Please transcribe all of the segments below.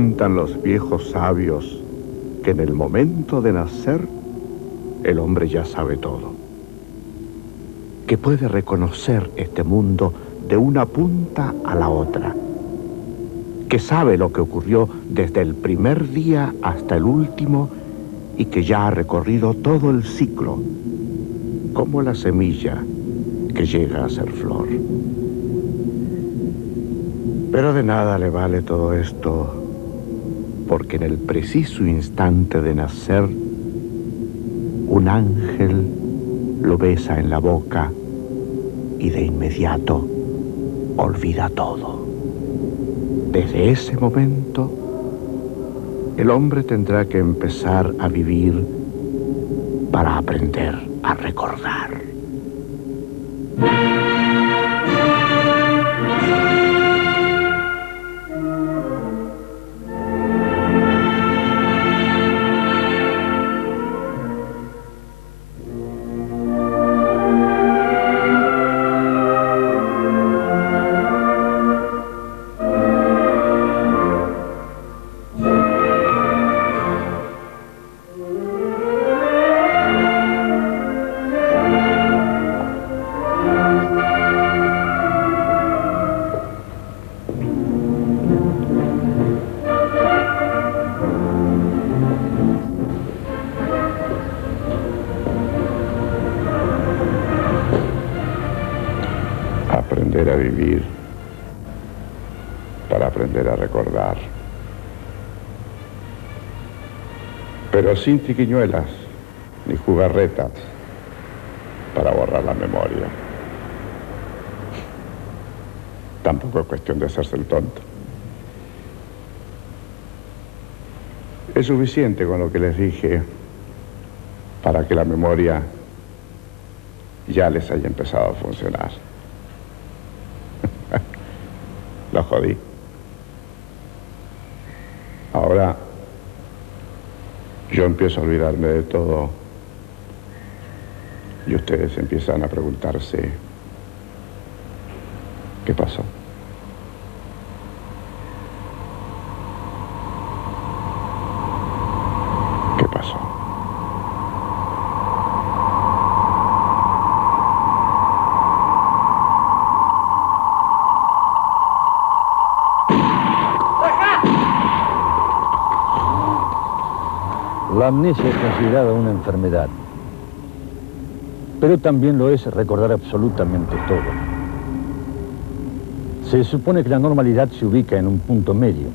Cuentan los viejos sabios que en el momento de nacer el hombre ya sabe todo, que puede reconocer este mundo de una punta a la otra, que sabe lo que ocurrió desde el primer día hasta el último y que ya ha recorrido todo el ciclo, como la semilla que llega a ser flor. Pero de nada le vale todo esto, porque en el preciso instante de nacer, un ángel lo besa en la boca y de inmediato olvida todo. Desde ese momento, el hombre tendrá que empezar a vivir para aprender a recordar. Aprender a vivir para aprender a recordar. Pero sin triquiñuelas ni jugarretas para borrar la memoria. Tampoco es cuestión de hacerse el tonto. Es suficiente con lo que les dije para que la memoria ya les haya empezado a funcionar. Lo jodí. Ahora yo empiezo a olvidarme de todo y ustedes empiezan a preguntarse ¿qué pasó? ¿Qué pasó? La amnesia es considerada una enfermedad, pero también lo es recordar absolutamente todo. Se supone que la normalidad se ubica en un punto medio,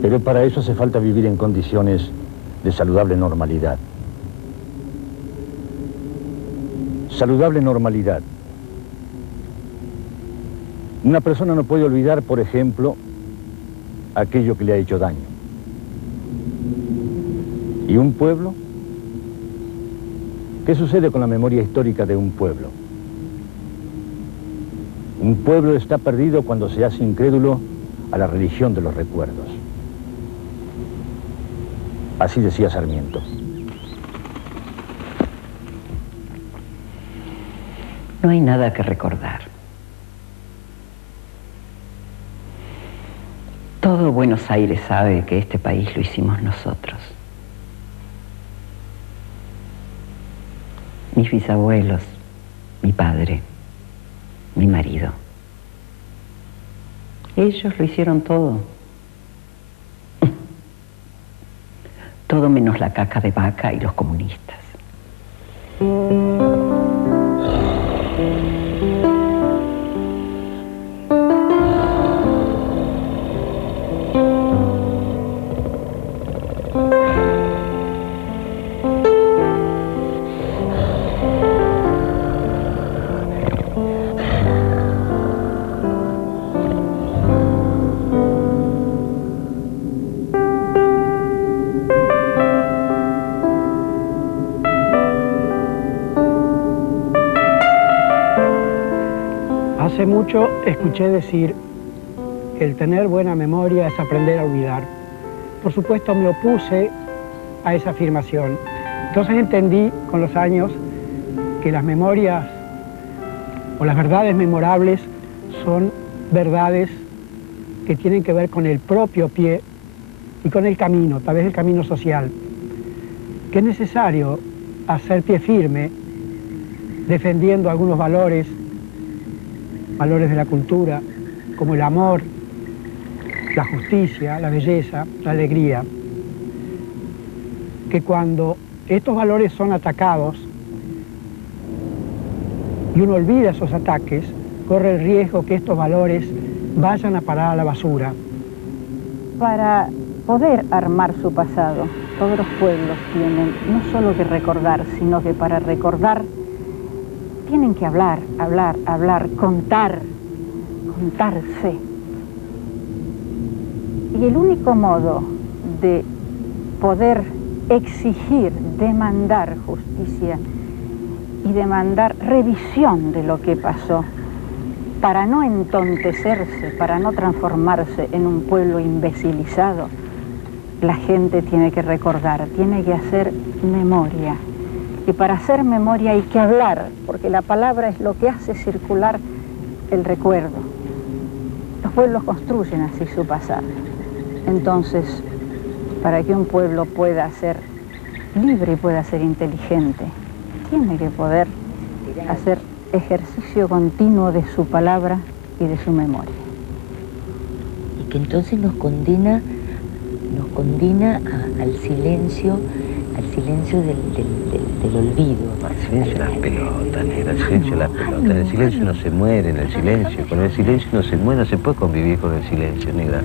pero para eso hace falta vivir en condiciones de saludable normalidad. Saludable normalidad. Una persona no puede olvidar, por ejemplo, aquello que le ha hecho daño. ¿Y un pueblo? ¿Qué sucede con la memoria histórica de un pueblo? Un pueblo está perdido cuando se hace incrédulo a la religión de los recuerdos. Así decía Sarmiento. No hay nada que recordar. Todo Buenos Aires sabe que este país lo hicimos nosotros. Mis bisabuelos, mi padre, mi marido. Ellos lo hicieron todo. Todo menos la caca de vaca y los comunistas. Hace mucho escuché decir que el tener buena memoria es aprender a olvidar. Por supuesto me opuse a esa afirmación. Entonces entendí con los años que las memorias o las verdades memorables son verdades que tienen que ver con el propio pie y con el camino, tal vez el camino social, que es necesario hacer pie firme, defendiendo algunos valores de la cultura, como el amor, la justicia, la belleza, la alegría, que cuando estos valores son atacados y uno olvida esos ataques, corre el riesgo que estos valores vayan a parar a la basura. Para poder armar su pasado, todos los pueblos tienen no solo que recordar, sino que para recordar tienen que hablar, contarse. Y el único modo de poder exigir, demandar justicia y demandar revisión de lo que pasó, para no entontecerse, para no transformarse en un pueblo imbecilizado, la gente tiene que recordar, tiene que hacer memoria. Y para hacer memoria hay que hablar, porque la palabra es lo que hace circular el recuerdo. Los pueblos construyen así su pasado. Entonces, para que un pueblo pueda ser libre y pueda ser inteligente, tiene que poder hacer ejercicio continuo de su palabra y de su memoria. Y que entonces nos condena al silencio del olvido. Al silencio de las pelotas, negra, al silencio de las pelotas. En el silencio no se muere, en el silencio. Con el silencio no se muere, no se puede convivir con el silencio, negra.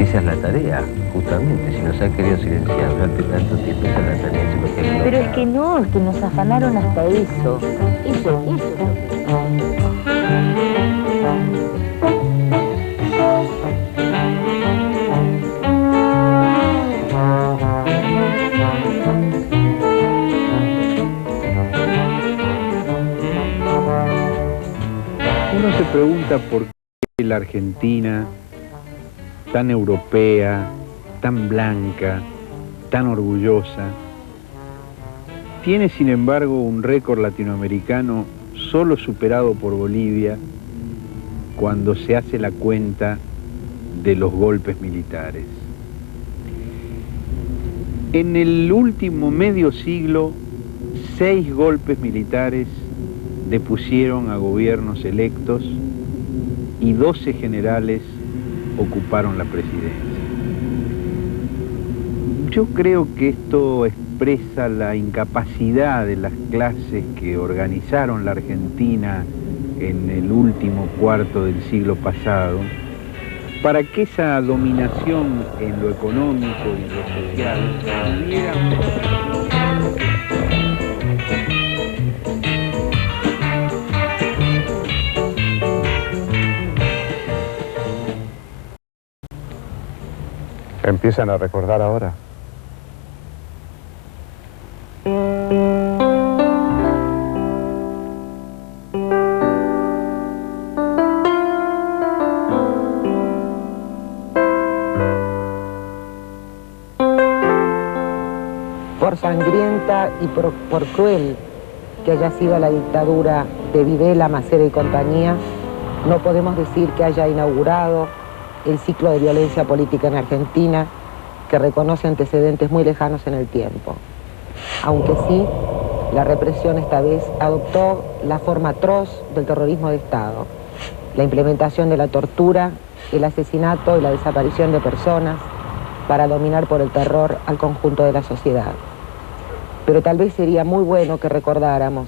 Esa es la tarea, justamente. Si nos han querido silenciar durante tanto tiempo, esa es la tarea. Pero es que no, que nos afanaron hasta eso. Eso es lo que... Uno se pregunta por qué la Argentina, tan europea, tan blanca, tan orgullosa, tiene sin embargo un récord latinoamericano solo superado por Bolivia cuando se hace la cuenta de los golpes militares. En el último medio siglo, 6 golpes militares depusieron a gobiernos electos y 12 generales ocuparon la presidencia. Yo creo que esto expresa la incapacidad de las clases que organizaron la Argentina en el último cuarto del siglo pasado para que esa dominación en lo económico y en lo social tuviera ¿Empiezan a recordar ahora? Por sangrienta y por cruel que haya sido la dictadura de Videla, Macera y compañía, no podemos decir que haya inaugurado el ciclo de violencia política en Argentina, que reconoce antecedentes muy lejanos en el tiempo. Aunque sí, la represión esta vez adoptó la forma atroz del terrorismo de Estado, la implementación de la tortura, el asesinato y la desaparición de personas para dominar por el terror al conjunto de la sociedad. Pero tal vez sería muy bueno que recordáramos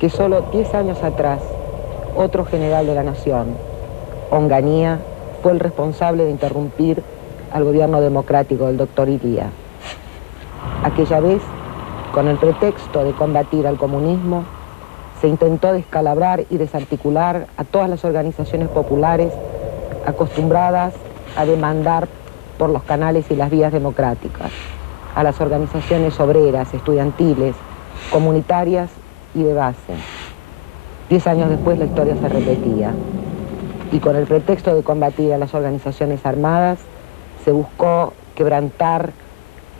que solo 10 años atrás, otro general de la nación, Onganía, fue el responsable de interrumpir al gobierno democrático del doctor Ilía. Aquella vez, con el pretexto de combatir al comunismo, se intentó descalabrar y desarticular a todas las organizaciones populares acostumbradas a demandar por los canales y las vías democráticas, a las organizaciones obreras, estudiantiles, comunitarias y de base. 10 años después la historia se repetía. Y con el pretexto de combatir a las organizaciones armadas, se buscó quebrantar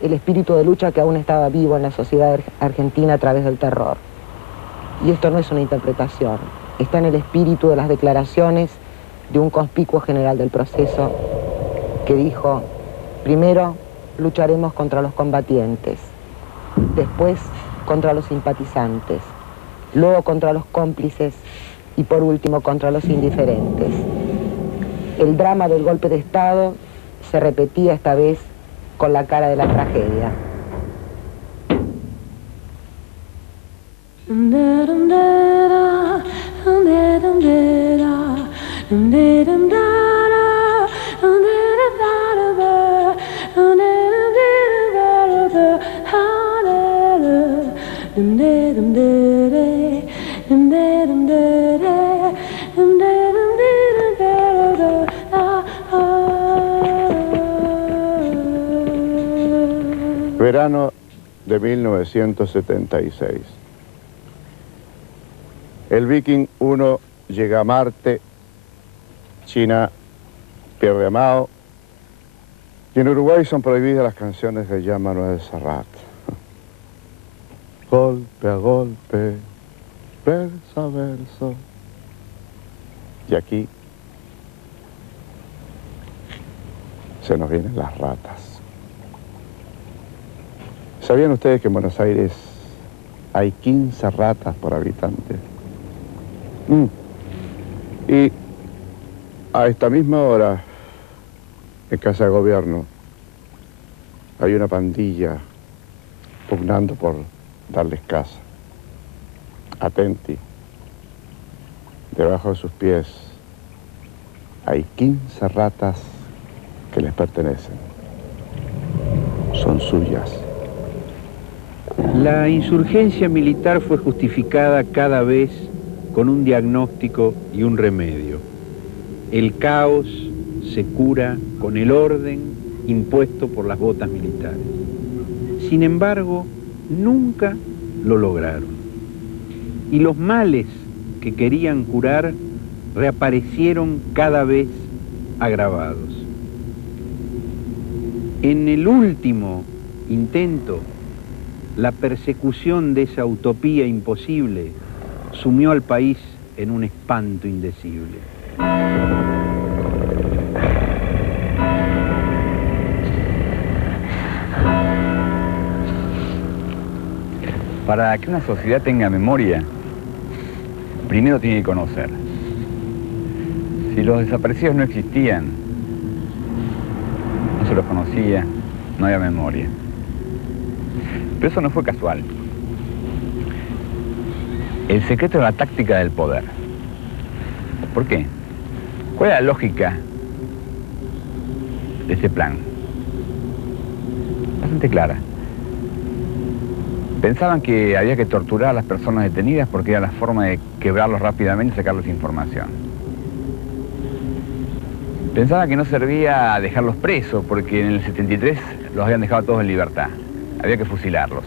el espíritu de lucha que aún estaba vivo en la sociedad argentina a través del terror. y esto no es una interpretación, está en el espíritu de las declaraciones de un conspicuo general del proceso que dijo: primero lucharemos contra los combatientes, después contra los simpatizantes, luego contra los cómplices y por último contra los indiferentes. El drama del golpe de Estado se repetía esta vez con la cara de la tragedia. Verano de 1976. El Viking 1 llega a Marte, China pierde a Mao, y en Uruguay son prohibidas las canciones de Jean Manuel Serrat. Golpe a golpe, verso a verso. Y aquí se nos vienen las ratas. ¿Sabían ustedes que en Buenos Aires hay 15 ratas por habitante? Y a esta misma hora, en Casa de Gobierno, hay una pandilla pugnando por darles casa. Atenti, debajo de sus pies hay 15 ratas que les pertenecen. Son suyas. La insurgencia militar fue justificada cada vez con un diagnóstico y un remedio. El caos se cura con el orden impuesto por las botas militares. Sin embargo, nunca lo lograron. Y los males que querían curar reaparecieron cada vez agravados. En el último intento, la persecución de esa utopía imposible sumió al país en un espanto indecible. Para que una sociedad tenga memoria, primero tiene que conocer. Si los desaparecidos no existían, no se los conocía, no había memoria. Pero eso no fue casual. El secreto es la táctica del poder. ¿Por qué? ¿Cuál es la lógica de este plan? Bastante clara. Pensaban que había que torturar a las personas detenidas porque era la forma de quebrarlos rápidamente y sacarles información. Pensaban que no servía dejarlos presos porque en el 73 los habían dejado todos en libertad. Había que fusilarlos.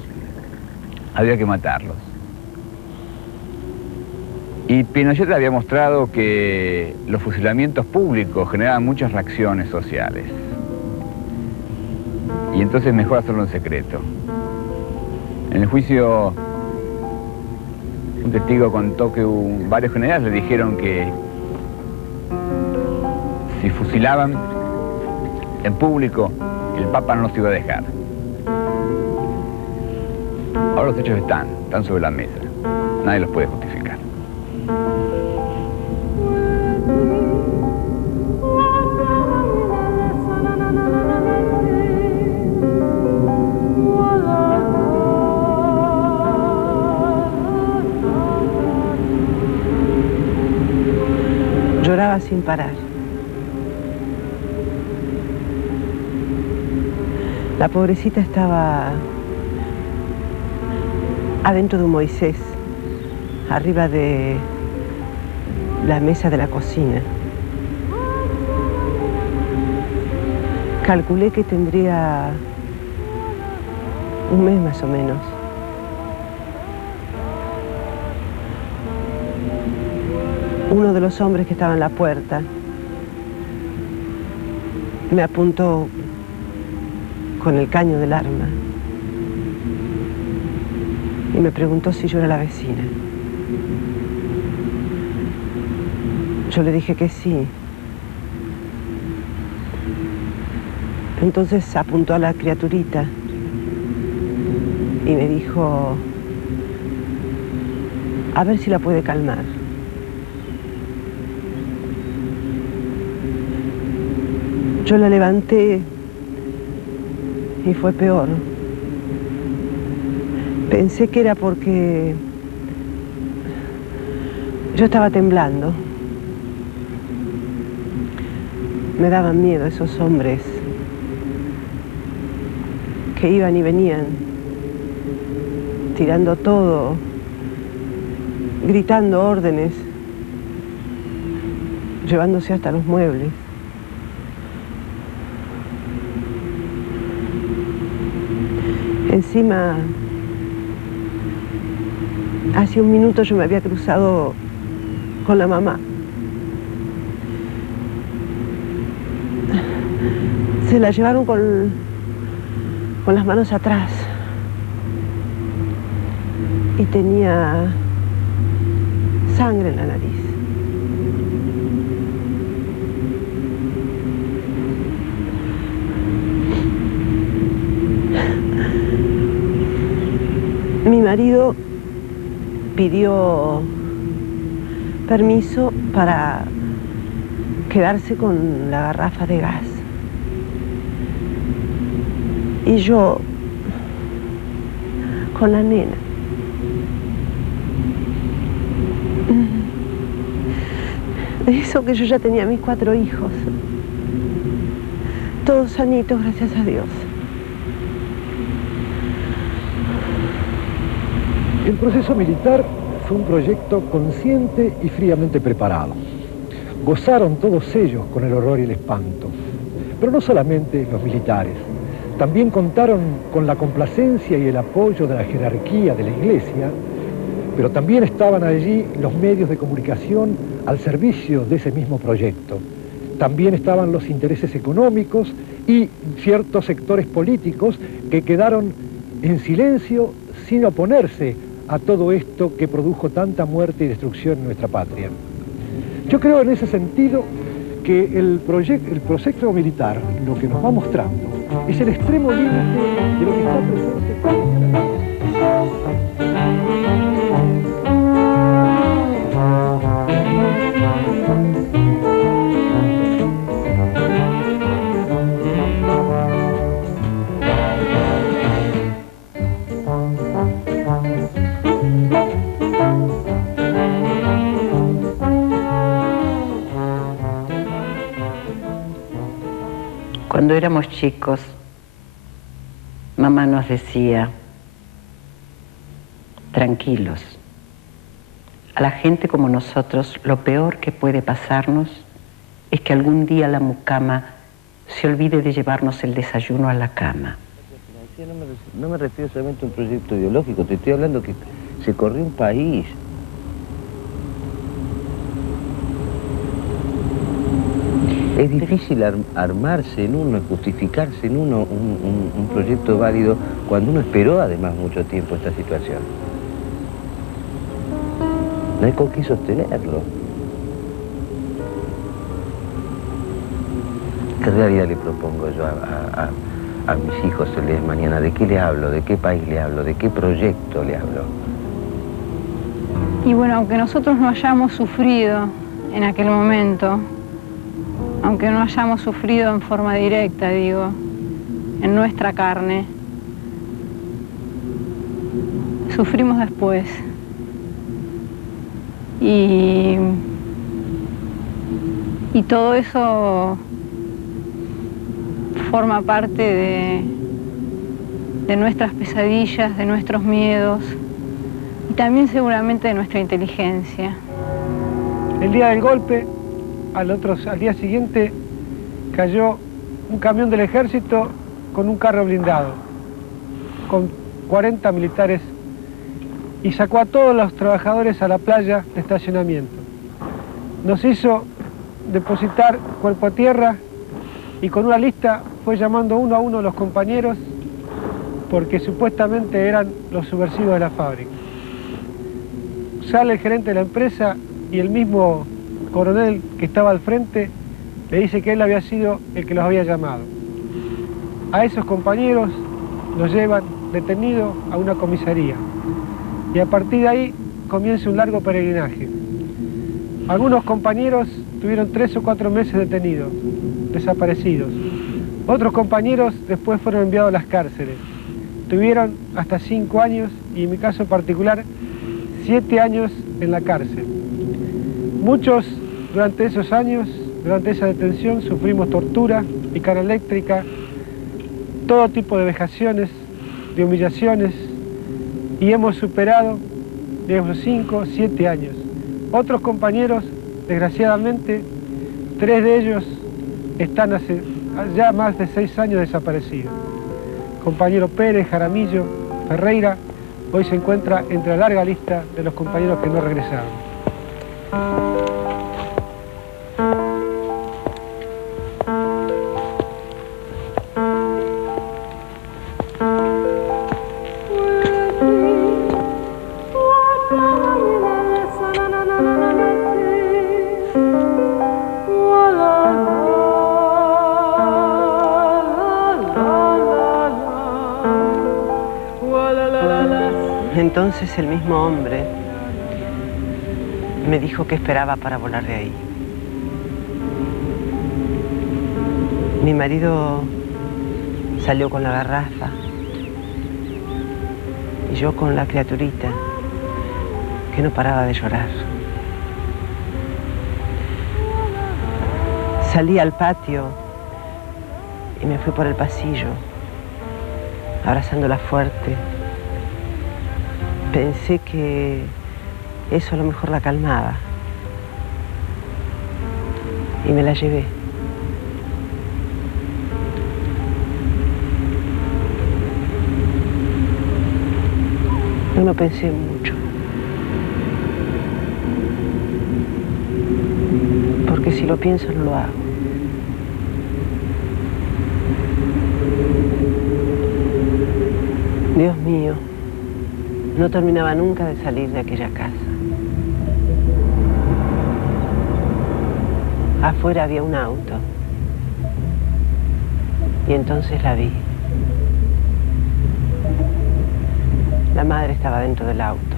Había que matarlos. Y Pinochet había mostrado que los fusilamientos públicos generaban muchas reacciones sociales. Y entonces mejor hacerlo en secreto. En el juicio, un testigo contó que varios generales le dijeron que si fusilaban en público, el Papa no los iba a dejar. Ahora los hechos están sobre la mesa. Nadie los puede justificar. Lloraba sin parar. La pobrecita estaba adentro de un Moisés, arriba de la mesa de la cocina. Calculé que tendría un mes más o menos. Uno de los hombres que estaba en la puerta me apuntó con el caño del arma y me preguntó si yo era la vecina. Yo le dije que sí. Entonces apuntó a la criaturita y me dijo, a ver si la puede calmar. Yo la levanté y fue peor. Pensé que era porque yo estaba temblando. Me daban miedo esos hombres que iban y venían, tirando todo, gritando órdenes, llevándose hasta los muebles. Encima, hace un minuto yo me había cruzado con la mamá. Se la llevaron con las manos atrás. Y tenía sangre en la nariz. Mi marido pidió permiso para quedarse con la garrafa de gas. Y yo con la nena. Eso que yo ya tenía mis 4 hijos. Todos sanitos, gracias a Dios. El proceso militar fue un proyecto consciente y fríamente preparado. Gozaron todos ellos con el horror y el espanto. Pero no solamente los militares. También contaron con la complacencia y el apoyo de la jerarquía de la Iglesia, pero también estaban allí los medios de comunicación al servicio de ese mismo proyecto. También estaban los intereses económicos y ciertos sectores políticos que quedaron en silencio sin oponerse a todo esto que produjo tanta muerte y destrucción en nuestra patria. Yo creo en ese sentido que el proyecto militar lo que nos va mostrando es el extremo límite de lo que está presente. Cuando éramos chicos, mamá nos decía, tranquilos, a la gente como nosotros lo peor que puede pasarnos es que algún día la mucama se olvide de llevarnos el desayuno a la cama. No me refiero solamente a un proyecto ideológico, te estoy hablando que se corrió un país. Es difícil armarse en uno, justificarse en uno un proyecto válido cuando uno esperó además mucho tiempo esta situación. No hay con qué sostenerlo. ¿Qué realidad le propongo yo a mis hijos el día de mañana? ¿De qué le hablo? ¿De qué país le hablo? ¿De qué proyecto le hablo? Y bueno, aunque nosotros no hayamos sufrido en aquel momento, aunque no hayamos sufrido en forma directa, digo, en nuestra carne, sufrimos después. Y todo eso forma parte de nuestras pesadillas, de nuestros miedos y también seguramente de nuestra inteligencia. El día del golpe, al día siguiente, cayó un camión del ejército con un carro blindado, con 40 militares, y sacó a todos los trabajadores a la playa de estacionamiento. Nos hizo depositar cuerpo a tierra y con una lista fue llamando uno a uno a los compañeros porque supuestamente eran los subversivos de la fábrica. Sale el gerente de la empresa y el mismo coronel que estaba al frente le dice que él había sido el que los había llamado. A esos compañeros los llevan detenidos a una comisaría y a partir de ahí comienza un largo peregrinaje. Algunos compañeros tuvieron 3 o 4 meses detenidos, desaparecidos. Otros compañeros después fueron enviados a las cárceles. Tuvieron hasta 5 años y en mi caso particular 7 años en la cárcel. Muchos durante esos años, durante esa detención, sufrimos tortura, picada eléctrica, todo tipo de vejaciones, de humillaciones, y hemos superado de esos 5, 7 años. Otros compañeros, desgraciadamente, 3 de ellos están hace ya más de 6 años desaparecidos. Compañero Pérez, Jaramillo, Ferreira, hoy se encuentra entre la larga lista de los compañeros que no regresaron. Entonces el mismo hombre me dijo que esperaba para volar de ahí. Mi marido salió con la garrafa y yo con la criaturita que no paraba de llorar. Salí al patio y me fui por el pasillo, abrazándola fuerte. Pensé que eso a lo mejor la calmaba y me la llevé. No lo pensé mucho, porque si lo pienso no lo hago. Dios mío. No terminaba nunca de salir de aquella casa. Afuera había un auto. Y entonces la vi. La madre estaba dentro del auto.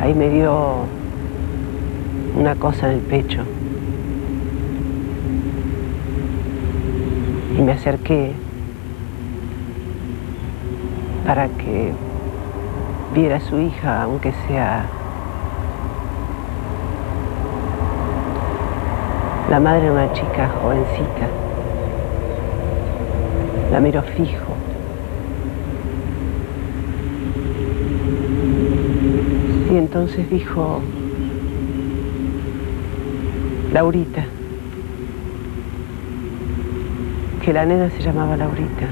Ahí me dio una cosa en el pecho. Y me acerqué para que viera a su hija, aunque sea. La madre era una chica jovencita. La miró fijo. Y entonces dijo: Laurita. Que la nena se llamaba Laurita.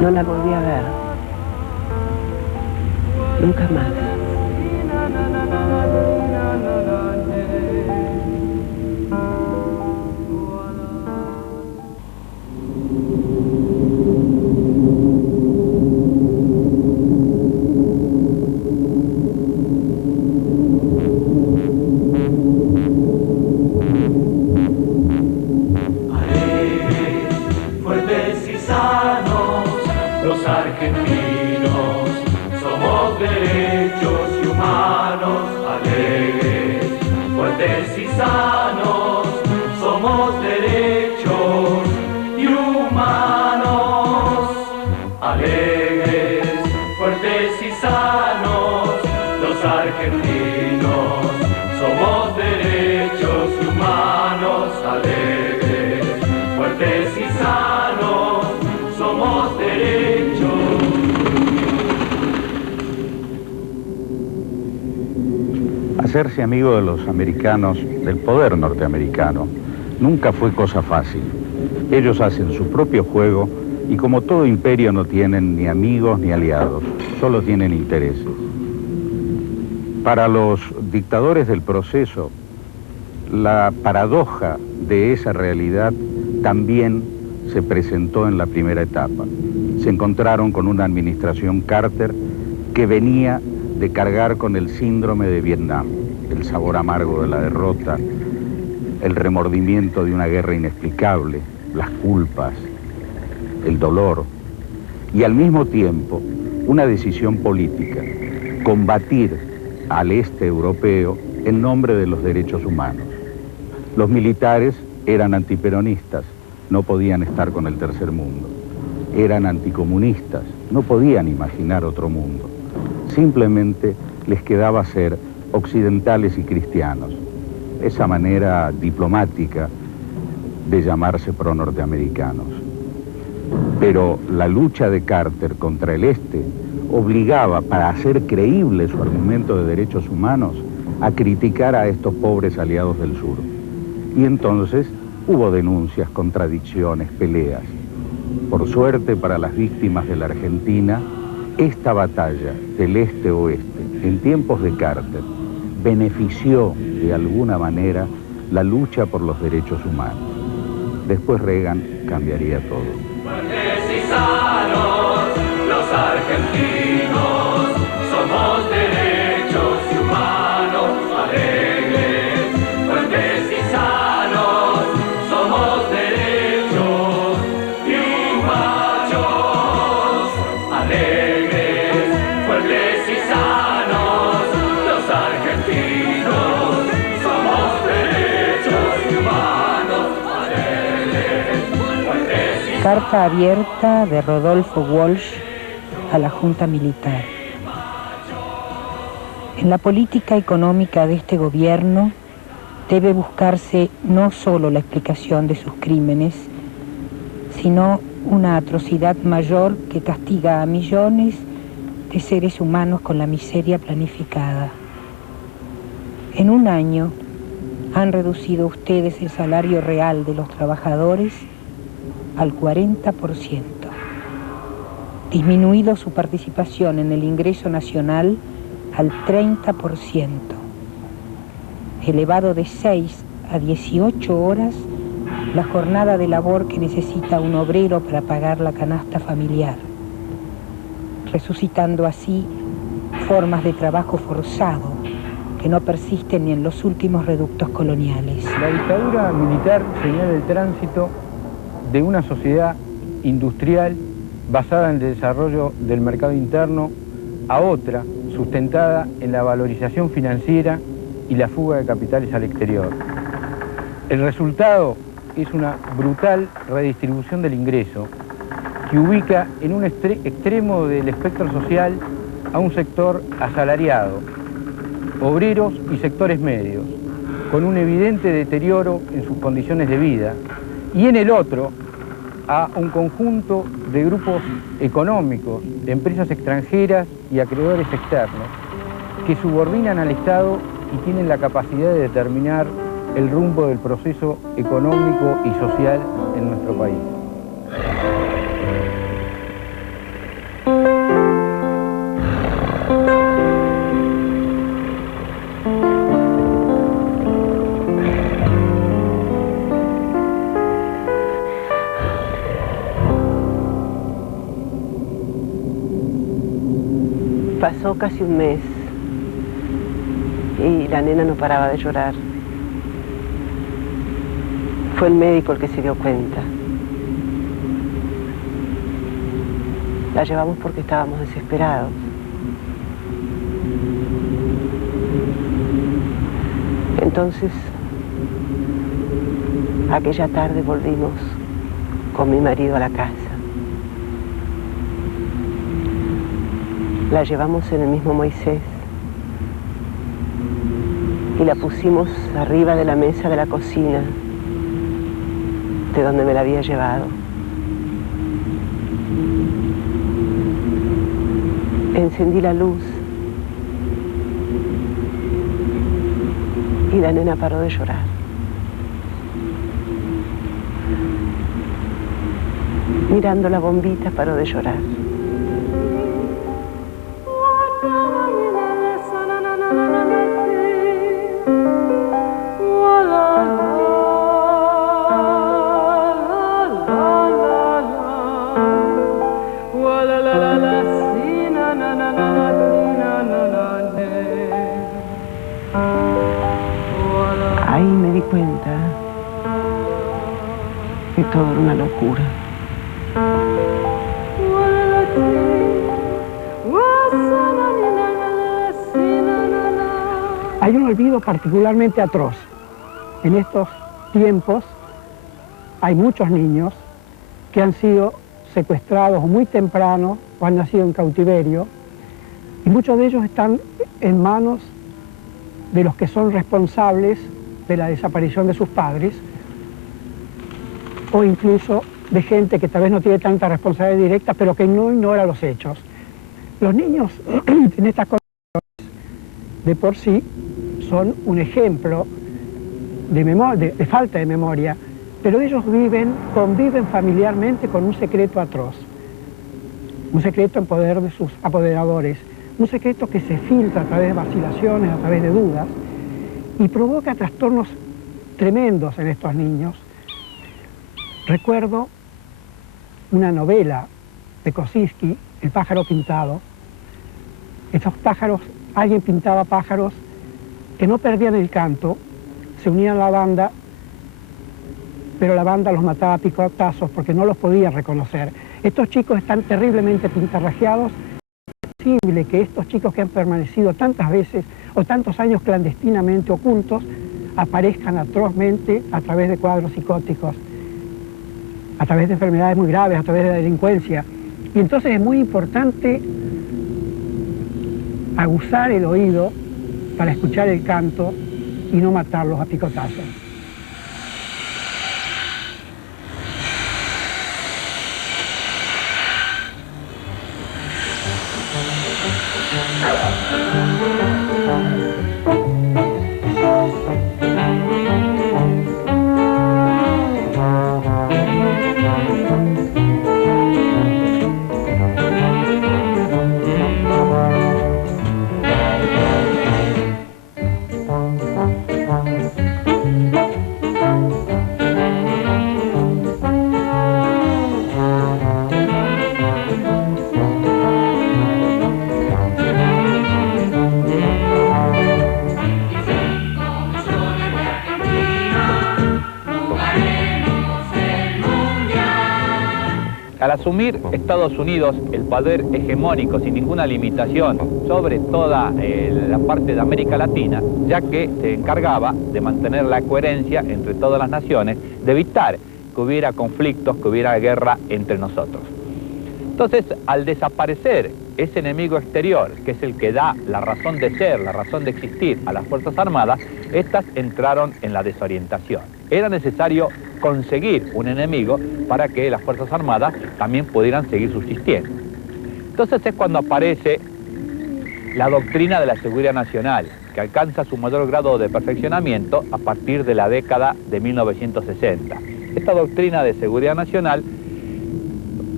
No la volví a ver. Nunca más. Hacerse amigo de los americanos, del poder norteamericano, nunca fue cosa fácil. Ellos hacen su propio juego y como todo imperio no tienen ni amigos ni aliados, solo tienen intereses. Para los dictadores del proceso, la paradoja de esa realidad también se presentó en la primera etapa. Se encontraron con una administración Carter que venía de cargar con el síndrome de Vietnam, el sabor amargo de la derrota, el remordimiento de una guerra inexplicable, las culpas, el dolor, y al mismo tiempo una decisión política, combatir al este europeo en nombre de los derechos humanos. Los militares eran antiperonistas, no podían estar con el tercer mundo. Eran anticomunistas, no podían imaginar otro mundo. Simplemente les quedaba ser occidentales y cristianos. Esa manera diplomática de llamarse pro-norteamericanos. Pero la lucha de Carter contra el este obligaba, para hacer creíble su argumento de derechos humanos, a criticar a estos pobres aliados del sur. Y entonces hubo denuncias, contradicciones, peleas. Por suerte para las víctimas de la Argentina, esta batalla del este-oeste, en tiempos de Carter, benefició de alguna manera la lucha por los derechos humanos. Después Reagan cambiaría todo. Fuertes y sanos, los argentinos, somos derechos y humanos alegres. Fuertes y sanos, somos derechos y machos alegres. Fuertes y sanos, los argentinos, somos derechos y humanos alegres. Fuertes y Carta abierta de Rodolfo Walsh a la Junta Militar. En la política económica de este gobierno debe buscarse no solo la explicación de sus crímenes, sino una atrocidad mayor que castiga a millones de seres humanos con la miseria planificada. En un año han reducido ustedes el salario real de los trabajadores al 40%, disminuido su participación en el ingreso nacional al 30%, elevado de 6 a 18 horas la jornada de labor que necesita un obrero para pagar la canasta familiar, resucitando así formas de trabajo forzado que no persisten ni en los últimos reductos coloniales. La dictadura militar señala el tránsito de una sociedad industrial basada en el desarrollo del mercado interno a otra sustentada en la valorización financiera y la fuga de capitales al exterior. El resultado es una brutal redistribución del ingreso que ubica en un extremo del espectro social a un sector asalariado, obreros y sectores medios, con un evidente deterioro en sus condiciones de vida, y en el otro a un conjunto de grupos económicos, de empresas extranjeras y acreedores externos que subordinan al Estado y tienen la capacidad de determinar el rumbo del proceso económico y social en nuestro país. Pasó casi un mes y la nena no paraba de llorar. Fue el médico el que se dio cuenta. La llevamos porque estábamos desesperados. Entonces, aquella tarde volvimos con mi marido a la casa. La llevamos en el mismo Moisés y la pusimos arriba de la mesa de la cocina, de donde me la había llevado. Encendí la luz y la nena paró de llorar. Mirando la bombita paró de llorar. Voila. todo era una locura. Hay un olvido particularmente atroz. En estos tiempos hay muchos niños que han sido secuestrados muy temprano o han nacido en cautiverio, y muchos de ellos están en manos de los que son responsables de la desaparición de sus padres, o incluso de gente que tal vez no tiene tanta responsabilidad directa, pero que no ignora los hechos. Los niños en estas condiciones de por sí son un ejemplo de falta de memoria, pero ellos conviven familiarmente con un secreto atroz, un secreto en poder de sus apoderadores, un secreto que se filtra a través de vacilaciones, a través de dudas, y provoca trastornos tremendos en estos niños. Recuerdo una novela de Kosinski, El pájaro pintado. Estos pájaros, alguien pintaba pájaros que no perdían el canto, se unían a la banda, pero la banda los mataba a picotazos porque no los podía reconocer. Estos chicos están terriblemente pintarrajeados. Es posible que estos chicos que han permanecido tantas veces o tantos años clandestinamente ocultos aparezcan atrozmente a través de cuadros psicóticos, a través de enfermedades muy graves, a través de la delincuencia. Y entonces es muy importante aguzar el oído para escuchar el canto y no matarlos a picotazos. Al asumir Estados Unidos el poder hegemónico sin ninguna limitación sobre toda la parte de América Latina, ya que se encargaba de mantener la coherencia entre todas las naciones, de evitar que hubiera conflictos, que hubiera guerra entre nosotros. Entonces, al desaparecer ese enemigo exterior, que es el que da la razón de ser, la razón de existir a las Fuerzas Armadas, estas entraron en la desorientación. Era necesario conseguir un enemigo para que las Fuerzas Armadas también pudieran seguir subsistiendo. Entonces es cuando aparece la doctrina de la seguridad nacional, que alcanza su mayor grado de perfeccionamiento a partir de la década de 1960. Esta doctrina de seguridad nacional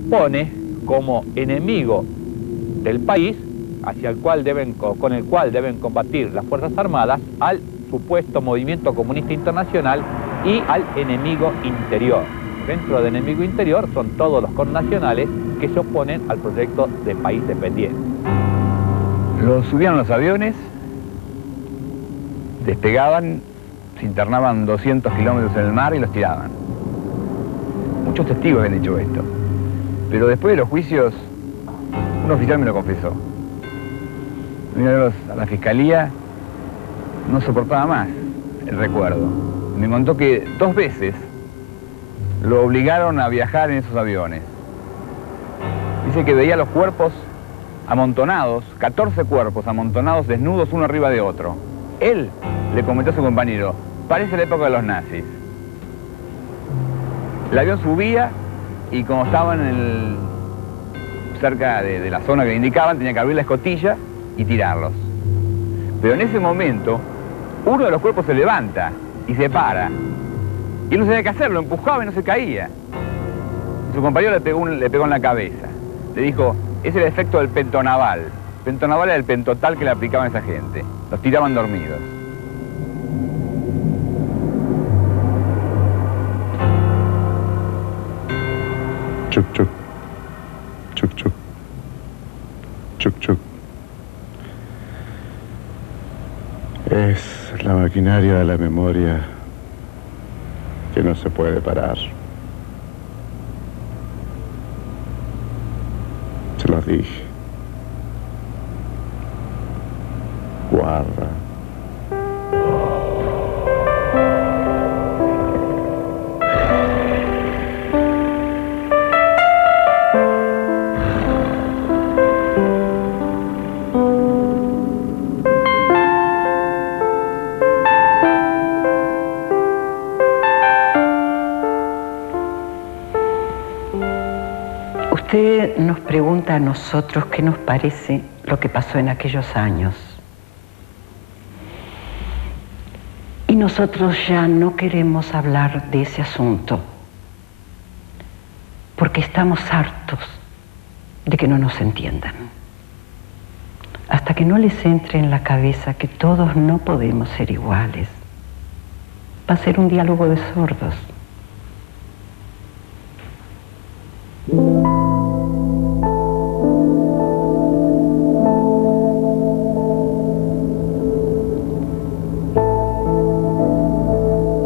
pone como enemigo del país con el cual deben combatir las Fuerzas Armadas al supuesto movimiento comunista internacional y al enemigo interior. Dentro del enemigo interior son todos los connacionales que se oponen al proyecto de país dependiente. Los subían a los aviones, despegaban, se internaban 200 kilómetros en el mar y los tiraban. Muchos testigos han dicho esto. Pero después de los juicios, un oficial me lo confesó. Vino a la fiscalía, no soportaba más el recuerdo. Me contó que 2 veces lo obligaron a viajar en esos aviones. Dice que veía los cuerpos amontonados, 14 cuerpos amontonados, desnudos uno arriba de otro. Él le comentó a su compañero, parece la época de los nazis. El avión subía y como estaban cerca de la zona que le indicaban, tenía que abrir la escotilla y tirarlos. Pero en ese momento, uno de los cuerpos se levanta y se para. Y él no sabía qué hacer, lo empujaba y no se caía. Su compañero le pegó en la cabeza. Le dijo, ese es el efecto del pentonaval. Pentonaval era el pentotal que le aplicaban a esa gente. Los tiraban dormidos. Chuk, chuk. Chuk, chuk. Chuk, chuk. Es la maquinaria de la memoria que no se puede parar. Se los dije. Guarda. Usted nos pregunta a nosotros qué nos parece lo que pasó en aquellos años. Y nosotros ya no queremos hablar de ese asunto, porque estamos hartos de que no nos entiendan. Hasta que no les entre en la cabeza que todos no podemos ser iguales, va a ser un diálogo de sordos.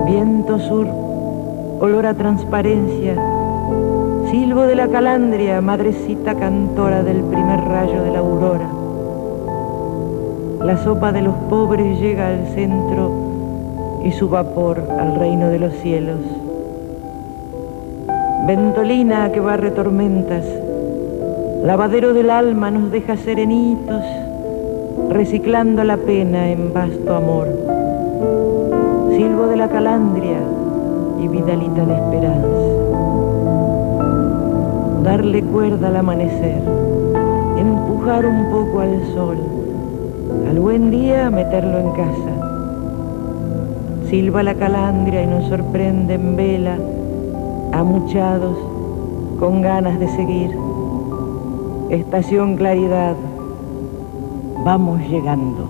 Viento sur, olor a transparencia, silbo de la calandria, madrecita cantora del primer rayo de la aurora. La sopa de los pobres llega al centro y su vapor al reino de los cielos. Ventolina que barre tormentas, lavadero del alma nos deja serenitos, reciclando la pena en vasto amor. Silbo de la calandria y vidalita la esperanza. Darle cuerda al amanecer, empujar un poco al sol, al buen día meterlo en casa. Silba la calandria y nos sorprende en vela, amuchados, con ganas de seguir. Estación Claridad, vamos llegando.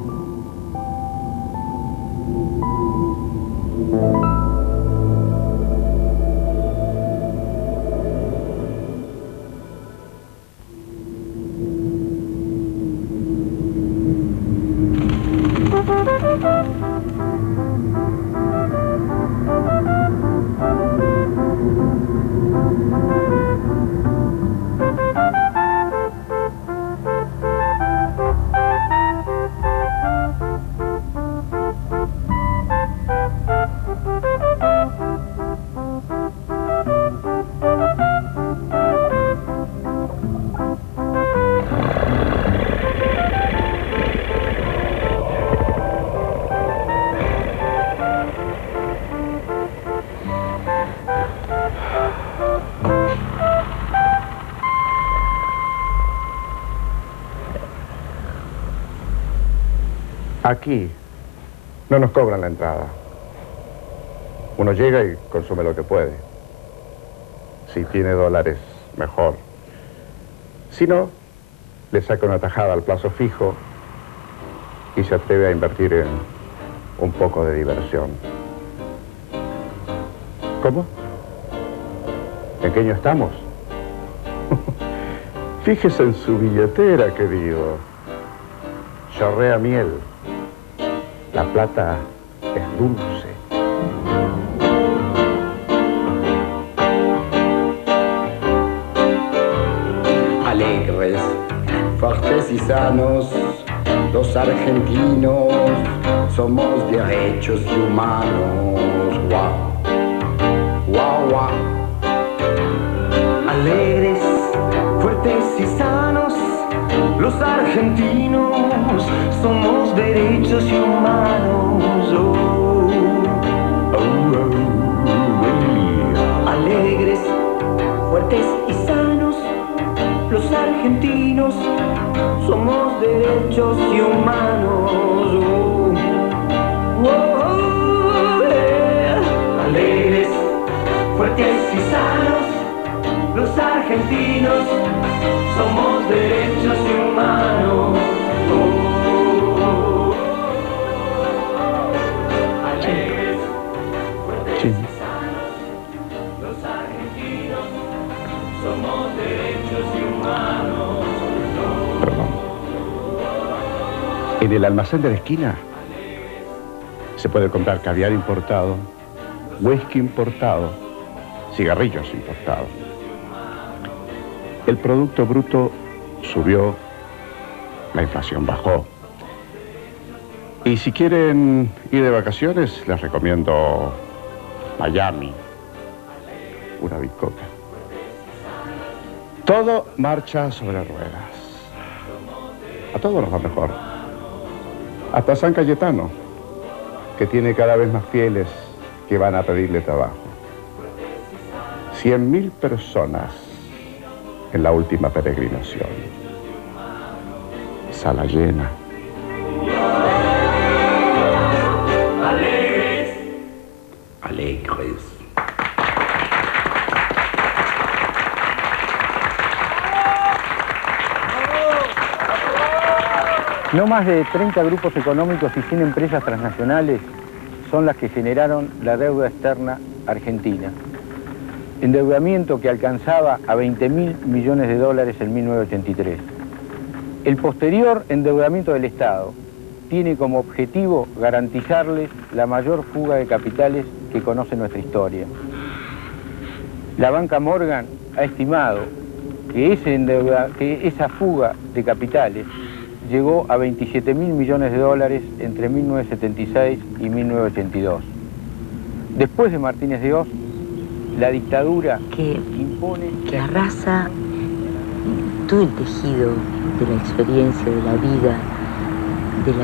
Aquí no nos cobran la entrada. Uno llega y consume lo que puede. Si tiene dólares, mejor. Si no, le saca una tajada al plazo fijo y se atreve a invertir en un poco de diversión. ¿Cómo? ¿En qué año estamos? Fíjese en su billetera, querido. Chorrea miel. La plata es dulce. Alegres, fuertes y sanos, los argentinos somos derechos y humanos. Guau, guau, guau. Alegres, fuertes y sanos, los argentinos somos derechos y humanos. Oh, oh, oh. Alegres, fuertes y sanos, los argentinos somos derechos y humanos. Oh, oh, yeah. Alegres, fuertes y sanos, los argentinos somos derechos y humanos. Sí. Los argentinos somos derechos y humanos. Perdón. En el almacén de la esquina se puede comprar caviar importado, whisky importado, cigarrillos importados. El Producto Bruto subió, la inflación bajó. Y si quieren ir de vacaciones, les recomiendo Miami, una bicoca. Todo marcha sobre ruedas. A todos nos va mejor. Hasta San Cayetano, que tiene cada vez más fieles que van a pedirle trabajo. 100.000 personas en la última peregrinación. Sala llena. Alegres. No más de 30 grupos económicos y 100 empresas transnacionales son las que generaron la deuda externa argentina. Endeudamiento que alcanzaba a 20.000 millones de dólares en 1983. El posterior endeudamiento del Estado tiene como objetivo garantizarles la mayor fuga de capitales que conoce nuestra historia. La banca Morgan ha estimado que esa fuga de capitales llegó a 27.000 millones de dólares entre 1976 y 1982. Después de Martínez de Oz, la dictadura que arrasa todo el tejido de la experiencia, de la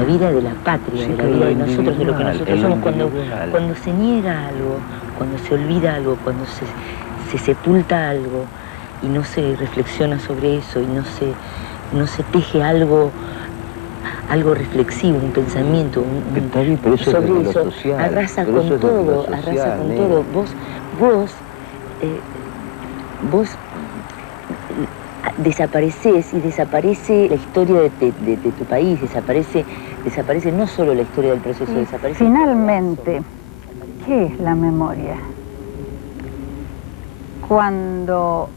vida de la patria, sí, de la vida de nosotros, de lo que individual, nosotros somos. Cuando se niega algo, cuando se olvida algo, cuando se sepulta algo y no se reflexiona sobre eso y no se teje algo reflexivo, un pensamiento, pero eso sobre es eso, lo social, arrasa pero con eso es todo, lo social, arrasa con todo. Vos desapareces y desaparece la historia de tu país, desaparece no solo la historia del proceso, desaparece... Finalmente, ¿qué es la memoria? Cuando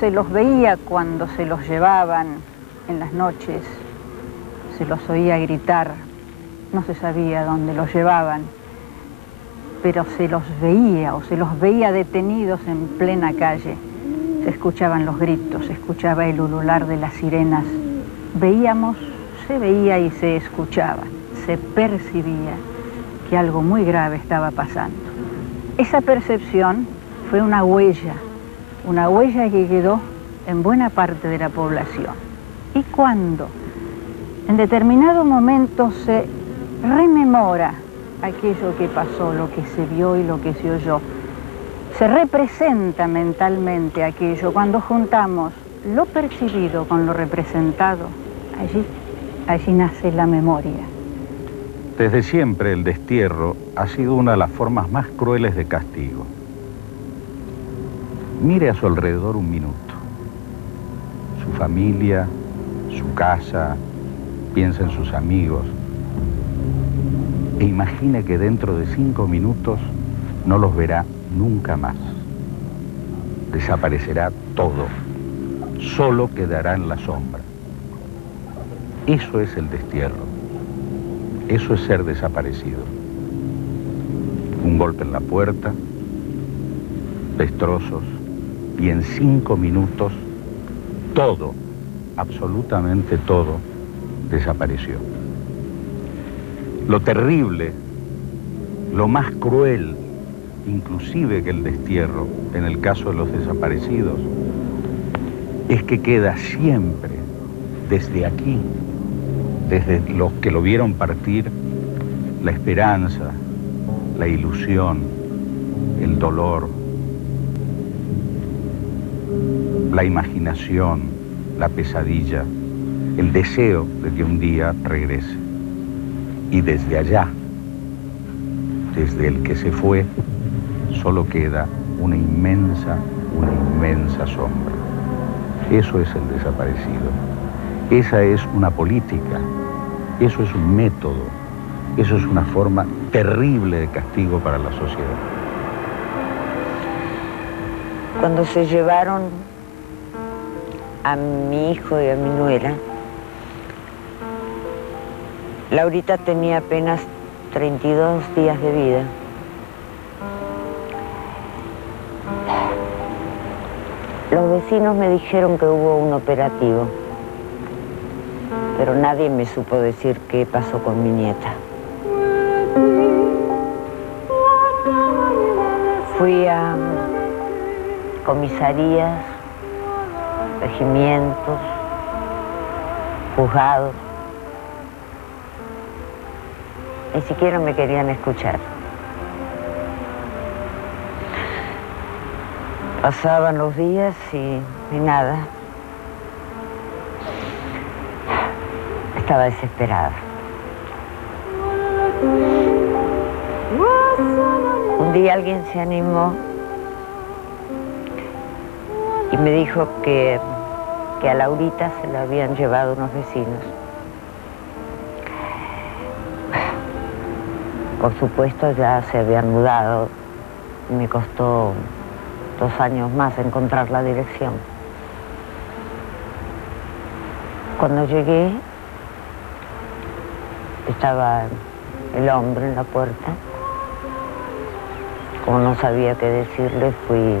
se los veía, cuando se los llevaban en las noches, se los oía gritar, no se sabía dónde los llevaban, pero se los veía o se los veía detenidos en plena calle. Se escuchaban los gritos, se escuchaba el ulular de las sirenas. Veíamos, se veía y se escuchaba, se percibía que algo muy grave estaba pasando. Esa percepción fue una huella que quedó en buena parte de la población. Y cuando en determinado momento se rememora aquello que pasó, lo que se vio y lo que se oyó, se representa mentalmente aquello, cuando juntamos lo percibido con lo representado, allí nace la memoria. Desde siempre el destierro ha sido una de las formas más crueles de castigo. Mire a su alrededor un minuto. Su familia, su casa, piensa en sus amigos. E imagine que dentro de 5 minutos no los verá nunca más. Desaparecerá todo. Solo quedará en la sombra. Eso es el destierro. Eso es ser desaparecido. Un golpe en la puerta, destrozos, y en 5 minutos todo, absolutamente todo, desapareció. Lo terrible, lo más cruel, inclusive que el destierro, en el caso de los desaparecidos, es que queda siempre, desde aquí, desde los que lo vieron partir, la esperanza, la ilusión, el dolor, la imaginación, la pesadilla, el deseo de que un día regrese. Y desde allá, desde el que se fue, solo queda una inmensa sombra. Eso es el desaparecido. Esa es una política, eso es un método, eso es una forma terrible de castigo para la sociedad. Cuando se llevaron a mi hijo y a mi nuera, Laurita tenía apenas 32 días de vida. Los vecinos me dijeron que hubo un operativo, pero nadie me supo decir qué pasó con mi nieta. Fui a comisarías, regimientos, juzgados. Ni siquiera me querían escuchar. Pasaban los días y nada. Estaba desesperada. Un día alguien se animó y me dijo que a Laurita se la habían llevado unos vecinos. Por supuesto ya se habían mudado y me costó 2 años más encontrar la dirección. Cuando llegué, estaba el hombre en la puerta. Como no sabía qué decirle, fui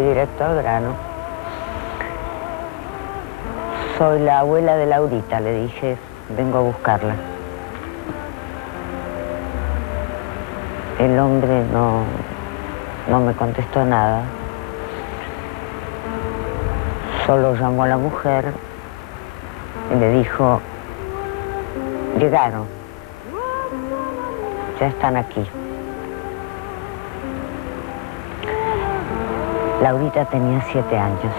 directo al grano. Soy la abuela de Laurita, le dije, vengo a buscarla. El hombre no me contestó nada. Solo llamó a la mujer y le dijo, llegaron, ya están aquí. Laurita tenía 7 años.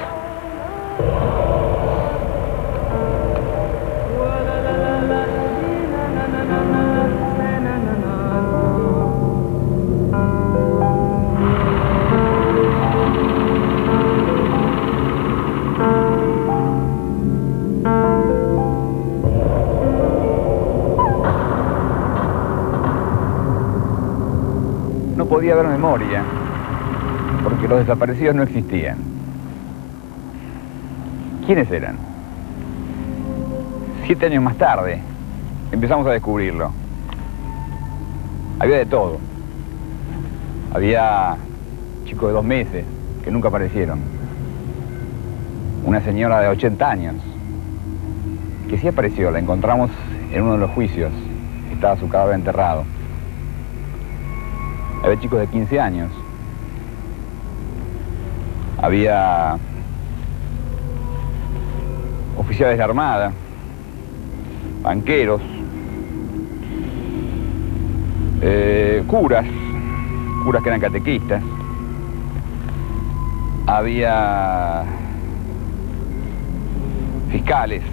No podía haber memoria, porque los desaparecidos no existían. ¿Quiénes eran? 7 años más tarde, empezamos a descubrirlo. Había de todo. Había chicos de 2 meses que nunca aparecieron. Una señora de 80 años que sí apareció, la encontramos en uno de los juicios. Estaba su cadáver enterrado. Había chicos de 15 años. Había oficiales de armada, banqueros, curas que eran catequistas. Había fiscales,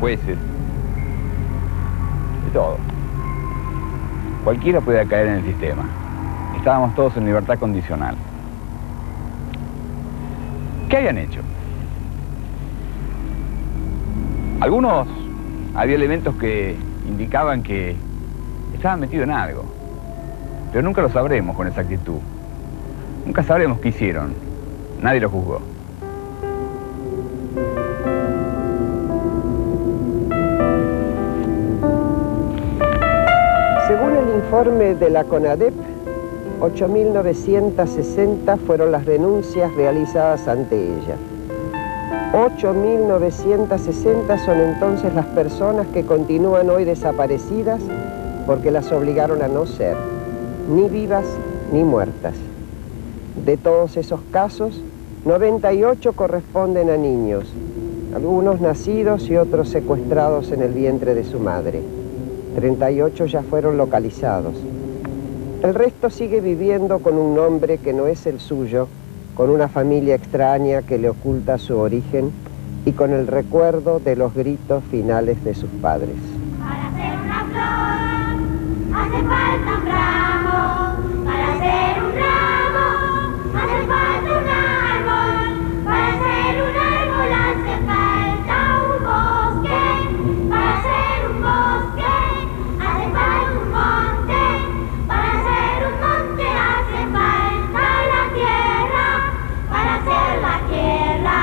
jueces, de todo. Cualquiera podía caer en el sistema. Estábamos todos en libertad condicional. ¿Qué habían hecho? Algunos, había elementos que indicaban que estaban metidos en algo, pero nunca lo sabremos con exactitud. Nunca sabremos qué hicieron. Nadie lo juzgó. Según el informe de la CONADEP, 8.960 fueron las denuncias realizadas ante ella. 8.960 son entonces las personas que continúan hoy desaparecidas porque las obligaron a no ser ni vivas ni muertas. De todos esos casos, 98 corresponden a niños, algunos nacidos y otros secuestrados en el vientre de su madre. 38 ya fueron localizados. El resto sigue viviendo con un nombre que no es el suyo, con una familia extraña que le oculta su origen y con el recuerdo de los gritos finales de sus padres. Para hacer una flor hace falta un ramo, para hacer un ramo hace falta un árbol, para hacer un árbol hace falta un bosque, para hacer un bosque hace falta un monte, para hacer un monte hace falta la tierra, para hacer la tierra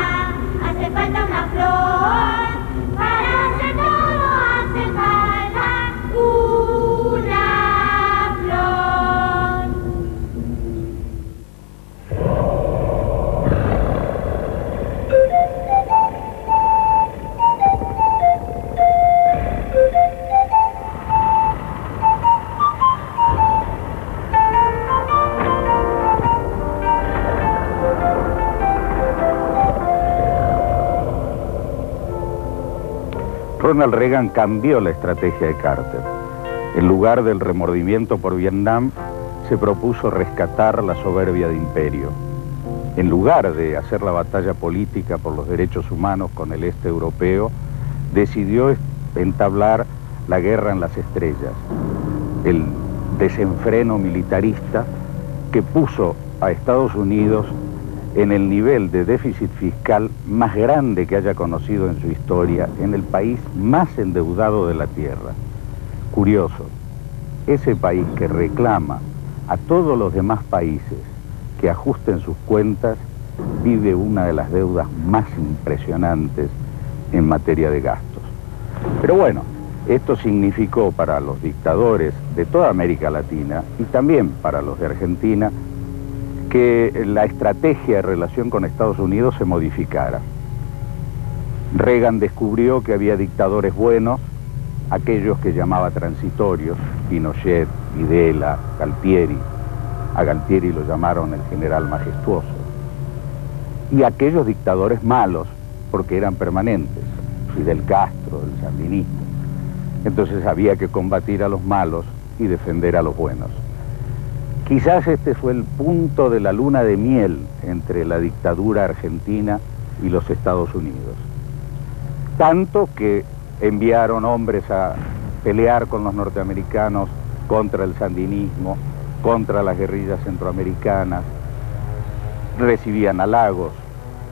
hace falta una flor, para hacer todo hace falta una flor. Ronald Reagan cambió la estrategia de Carter. En lugar del remordimiento por Vietnam, se propuso rescatar la soberbia de imperio. En lugar de hacer la batalla política por los derechos humanos con el este europeo, decidió entablar la guerra en las estrellas, el desenfreno militarista que puso a Estados Unidos en el nivel de déficit fiscal más grande que haya conocido en su historia, en el país más endeudado de la Tierra. Curioso, ese país que reclama a todos los demás países que ajusten sus cuentas, vive una de las deudas más impresionantes en materia de gastos. Pero bueno, esto significó para los dictadores de toda América Latina y también para los de Argentina que la estrategia de relación con Estados Unidos se modificara. Reagan descubrió que había dictadores buenos, aquellos que llamaba transitorios, Pinochet, Videla, Galtieri. A Galtieri lo llamaron el general majestuoso. Y aquellos dictadores malos, porque eran permanentes, Fidel Castro, el sandinismo. Entonces había que combatir a los malos y defender a los buenos. Quizás este fue el punto de la luna de miel entre la dictadura argentina y los Estados Unidos. Tanto que enviaron hombres a pelear con los norteamericanos contra el sandinismo, contra las guerrillas centroamericanas, recibían halagos,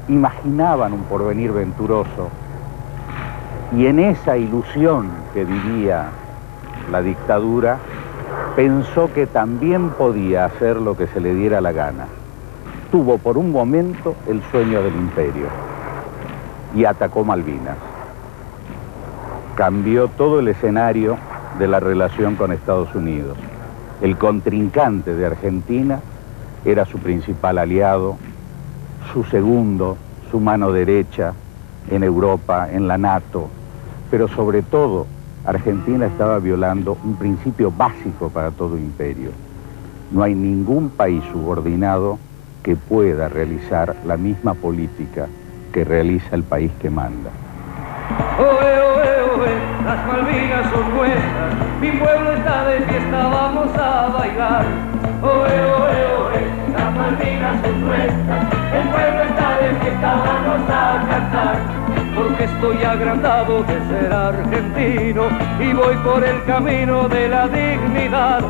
imaginaban un porvenir venturoso, y en esa ilusión que vivía la dictadura, pensó que también podía hacer lo que se le diera la gana. Tuvo por un momento el sueño del imperio y atacó Malvinas. Cambió todo el escenario de la relación con Estados Unidos. El contrincante de Argentina era su principal aliado, su segundo, su mano derecha en Europa, en la NATO, pero sobre todo Argentina estaba violando un principio básico para todo imperio. No hay ningún país subordinado que pueda realizar la misma política que realiza el país que manda. Oe, oe, oe, las Malvinas son nuestras, mi pueblo está de fiesta, vamos a bailar. Oe, oe, oe, las Malvinas son nuestras, el pueblo está de fiesta, vamos a cantar. Porque estoy agrandado de ser argentino y voy por el camino de la dignidad.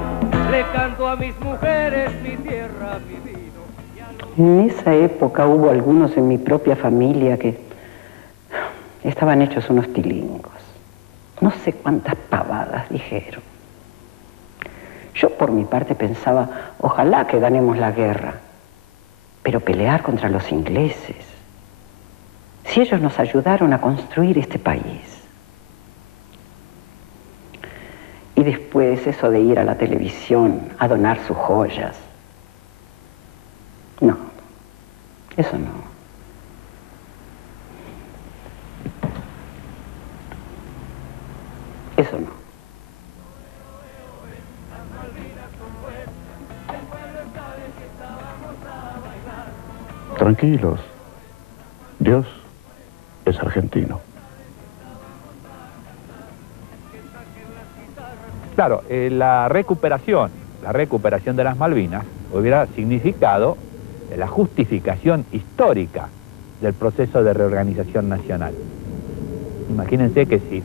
Le canto a mis mujeres, mi tierra, mi vino. En esa época hubo algunos en mi propia familia que estaban hechos unos tilingos. No sé cuántas pavadas dijeron. Yo por mi parte pensaba, ojalá que ganemos la guerra, pero pelear contra los ingleses. Si ellos nos ayudaron a construir este país. Y después eso de ir a la televisión a donar sus joyas. No, eso no. Eso no. Tranquilos. Dios es argentino. Claro, la recuperación de las Malvinas hubiera significado la justificación histórica del proceso de reorganización nacional. Imagínense que si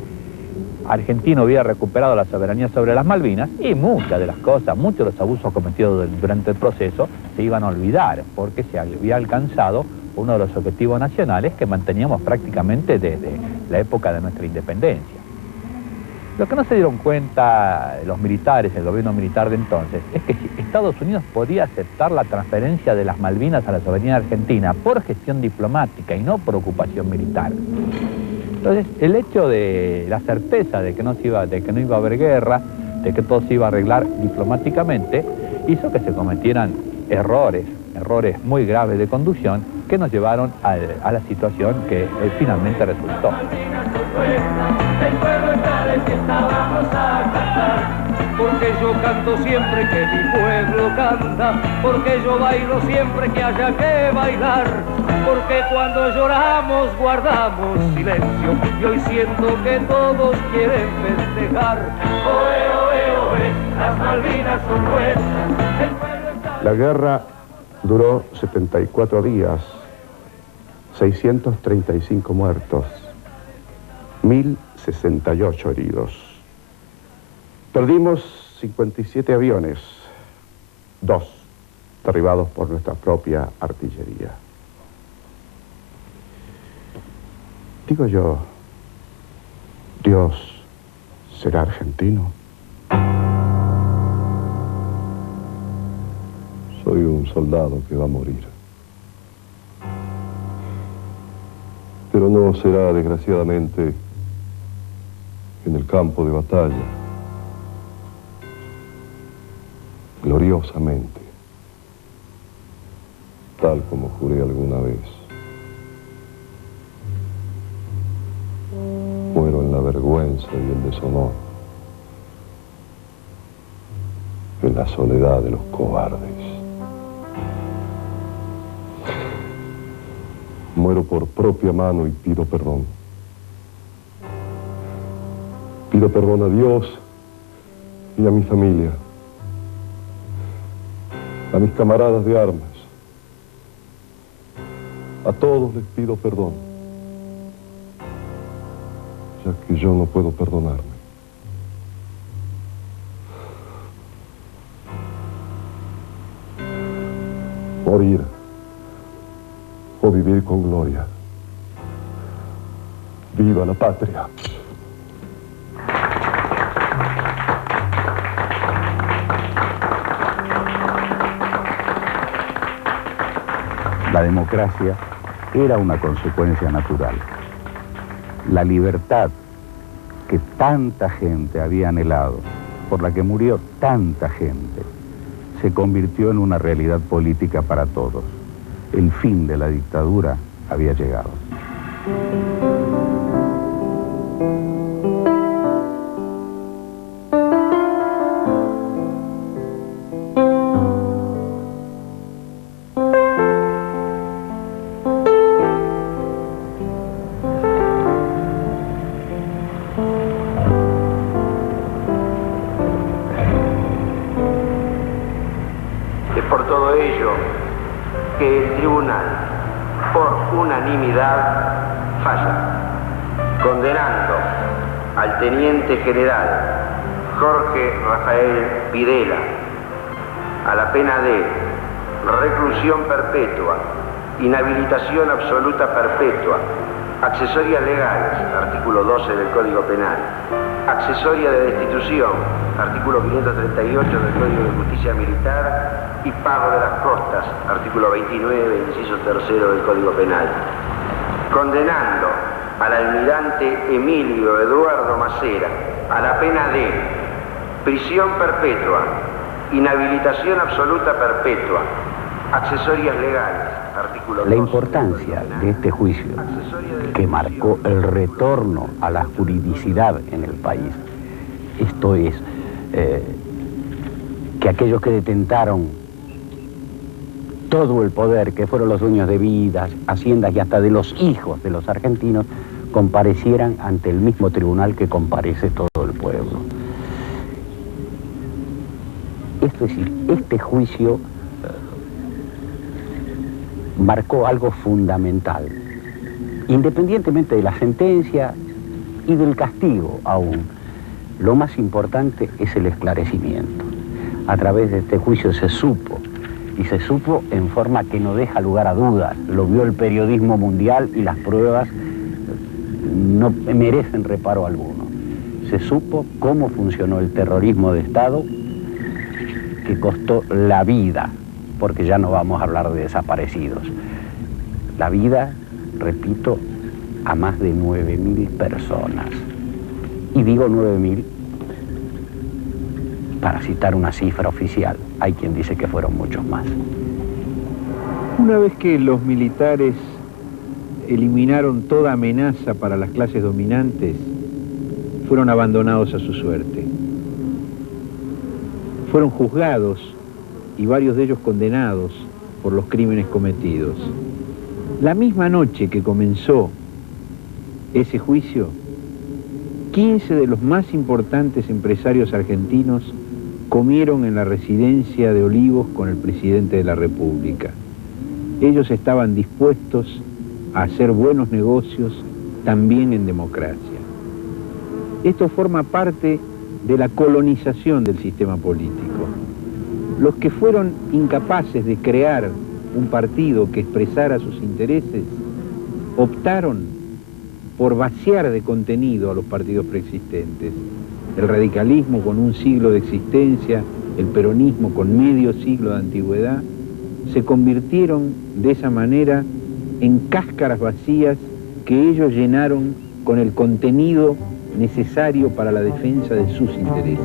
Argentina hubiera recuperado la soberanía sobre las Malvinas, y muchas de las cosas, muchos de los abusos cometidos durante el proceso se iban a olvidar, porque se había alcanzado uno de los objetivos nacionales que manteníamos prácticamente desde la época de nuestra independencia. Lo que no se dieron cuenta los militares, el gobierno militar de entonces, es que si Estados Unidos podía aceptar la transferencia de las Malvinas a la soberanía argentina por gestión diplomática y no por ocupación militar. Entonces, el hecho de la certeza de que no iba a haber guerra, de que todo se iba a arreglar diplomáticamente, hizo que se cometieran errores muy graves de conducción que nos llevaron a la situación que finalmente resultó. porque yo canto siempre que mi pueblo canta, porque yo bailo siempre que haya que bailar, porque cuando lloramos guardamos silencio y hoy siento que todos quieren festejar. Oe, oe, oe, las Malvinas son nuestras. La guerra duró 74 días, 635 muertos, 1068 heridos. Perdimos 57 aviones, 2 derribados por nuestra propia artillería. Digo yo, ¿Dios será argentino? Soy un soldado que va a morir. Pero no será, desgraciadamente, en el campo de batalla. Gloriosamente, tal como juré alguna vez. Muero en la vergüenza y el deshonor, en la soledad de los cobardes. Muero por propia mano y pido perdón. Pido perdón a Dios y a mi familia, a mis camaradas de armas. A todos les pido perdón, ya que yo no puedo perdonarme. Morir o vivir con gloria. ¡Viva la patria! La democracia era una consecuencia natural. La libertad que tanta gente había anhelado, por la que murió tanta gente, se convirtió en una realidad política para todos. El fin de la dictadura había llegado. Es por todo ello que el tribunal, por unanimidad, falla, condenando al teniente general Jorge Rafael Videla a la pena de reclusión perpetua, inhabilitación absoluta perpetua, accesorias legales, artículo 12 del Código Penal, accesoria de destitución, artículo 538 del Código de Justicia Militar, y pago de las costas, artículo 29, inciso 3 del Código Penal. Condenando al almirante Emilio Eduardo Macera a la pena de prisión perpetua, inhabilitación absoluta perpetua, accesorias legales, artículo 12. La importancia de este juicio, que marcó el retorno a la juridicidad en el país, esto es, que aquellos que detentaron todo el poder, que fueron los dueños de vidas, haciendas y hasta de los hijos de los argentinos, comparecieran ante el mismo tribunal que comparece todo el pueblo. Es decir, este juicio marcó algo fundamental, independientemente de la sentencia y del castigo aún. Lo más importante es el esclarecimiento. A través de este juicio se supo, y se supo en forma que no deja lugar a dudas. Lo vio el periodismo mundial y las pruebas no merecen reparo alguno. Se supo cómo funcionó el terrorismo de Estado, que costó la vida, porque ya no vamos a hablar de desaparecidos. La vida, repito, a más de 9.000 personas. Y digo 9.000 para citar una cifra oficial. Hay quien dice que fueron muchos más. Una vez que los militares eliminaron toda amenaza para las clases dominantes, fueron abandonados a su suerte. fueron juzgados y varios de ellos condenados por los crímenes cometidos. La misma noche que comenzó ese juicio, 15 de los más importantes empresarios argentinos comieron en la residencia de Olivos con el presidente de la República. Ellos estaban dispuestos a hacer buenos negocios también en democracia. Esto forma parte de la colonización del sistema político. Los que fueron incapaces de crear un partido que expresara sus intereses, optaron por vaciar de contenido a los partidos preexistentes. El radicalismo con un siglo de existencia, el peronismo con medio siglo de antigüedad, se convirtieron de esa manera en cáscaras vacías que ellos llenaron con el contenido necesario para la defensa de sus intereses.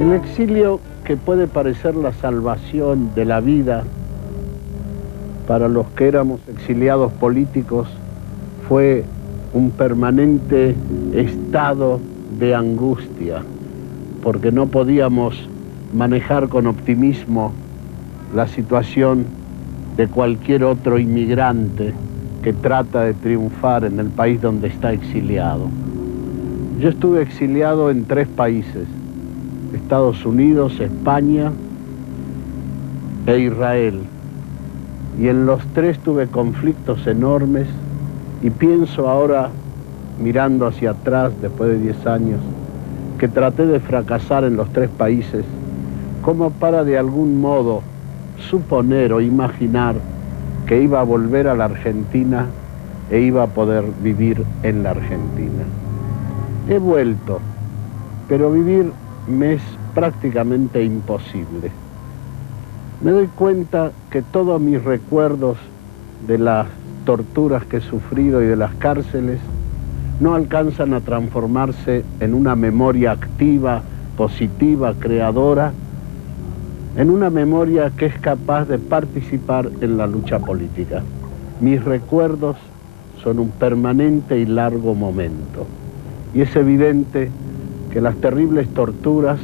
El exilio, que puede parecer la salvación de la vida para los que éramos exiliados políticos, fue un permanente estado de angustia, porque no podíamos manejar con optimismo la situación de cualquier otro inmigrante que trata de triunfar en el país donde está exiliado. Yo estuve exiliado en 3 países: Estados Unidos, España e Israel. Y en los 3 tuve conflictos enormes, y pienso ahora, mirando hacia atrás después de 10 años, que traté de fracasar en los 3 países como para de algún modo suponer o imaginar que iba a volver a la Argentina e iba a poder vivir en la Argentina. He vuelto, pero vivir me es prácticamente imposible. Me doy cuenta que todos mis recuerdos de las torturas que he sufrido y de las cárceles no alcanzan a transformarse en una memoria activa, positiva, creadora, en una memoria que es capaz de participar en la lucha política. Mis recuerdos son un permanente y largo momento. Y es evidente que las terribles torturas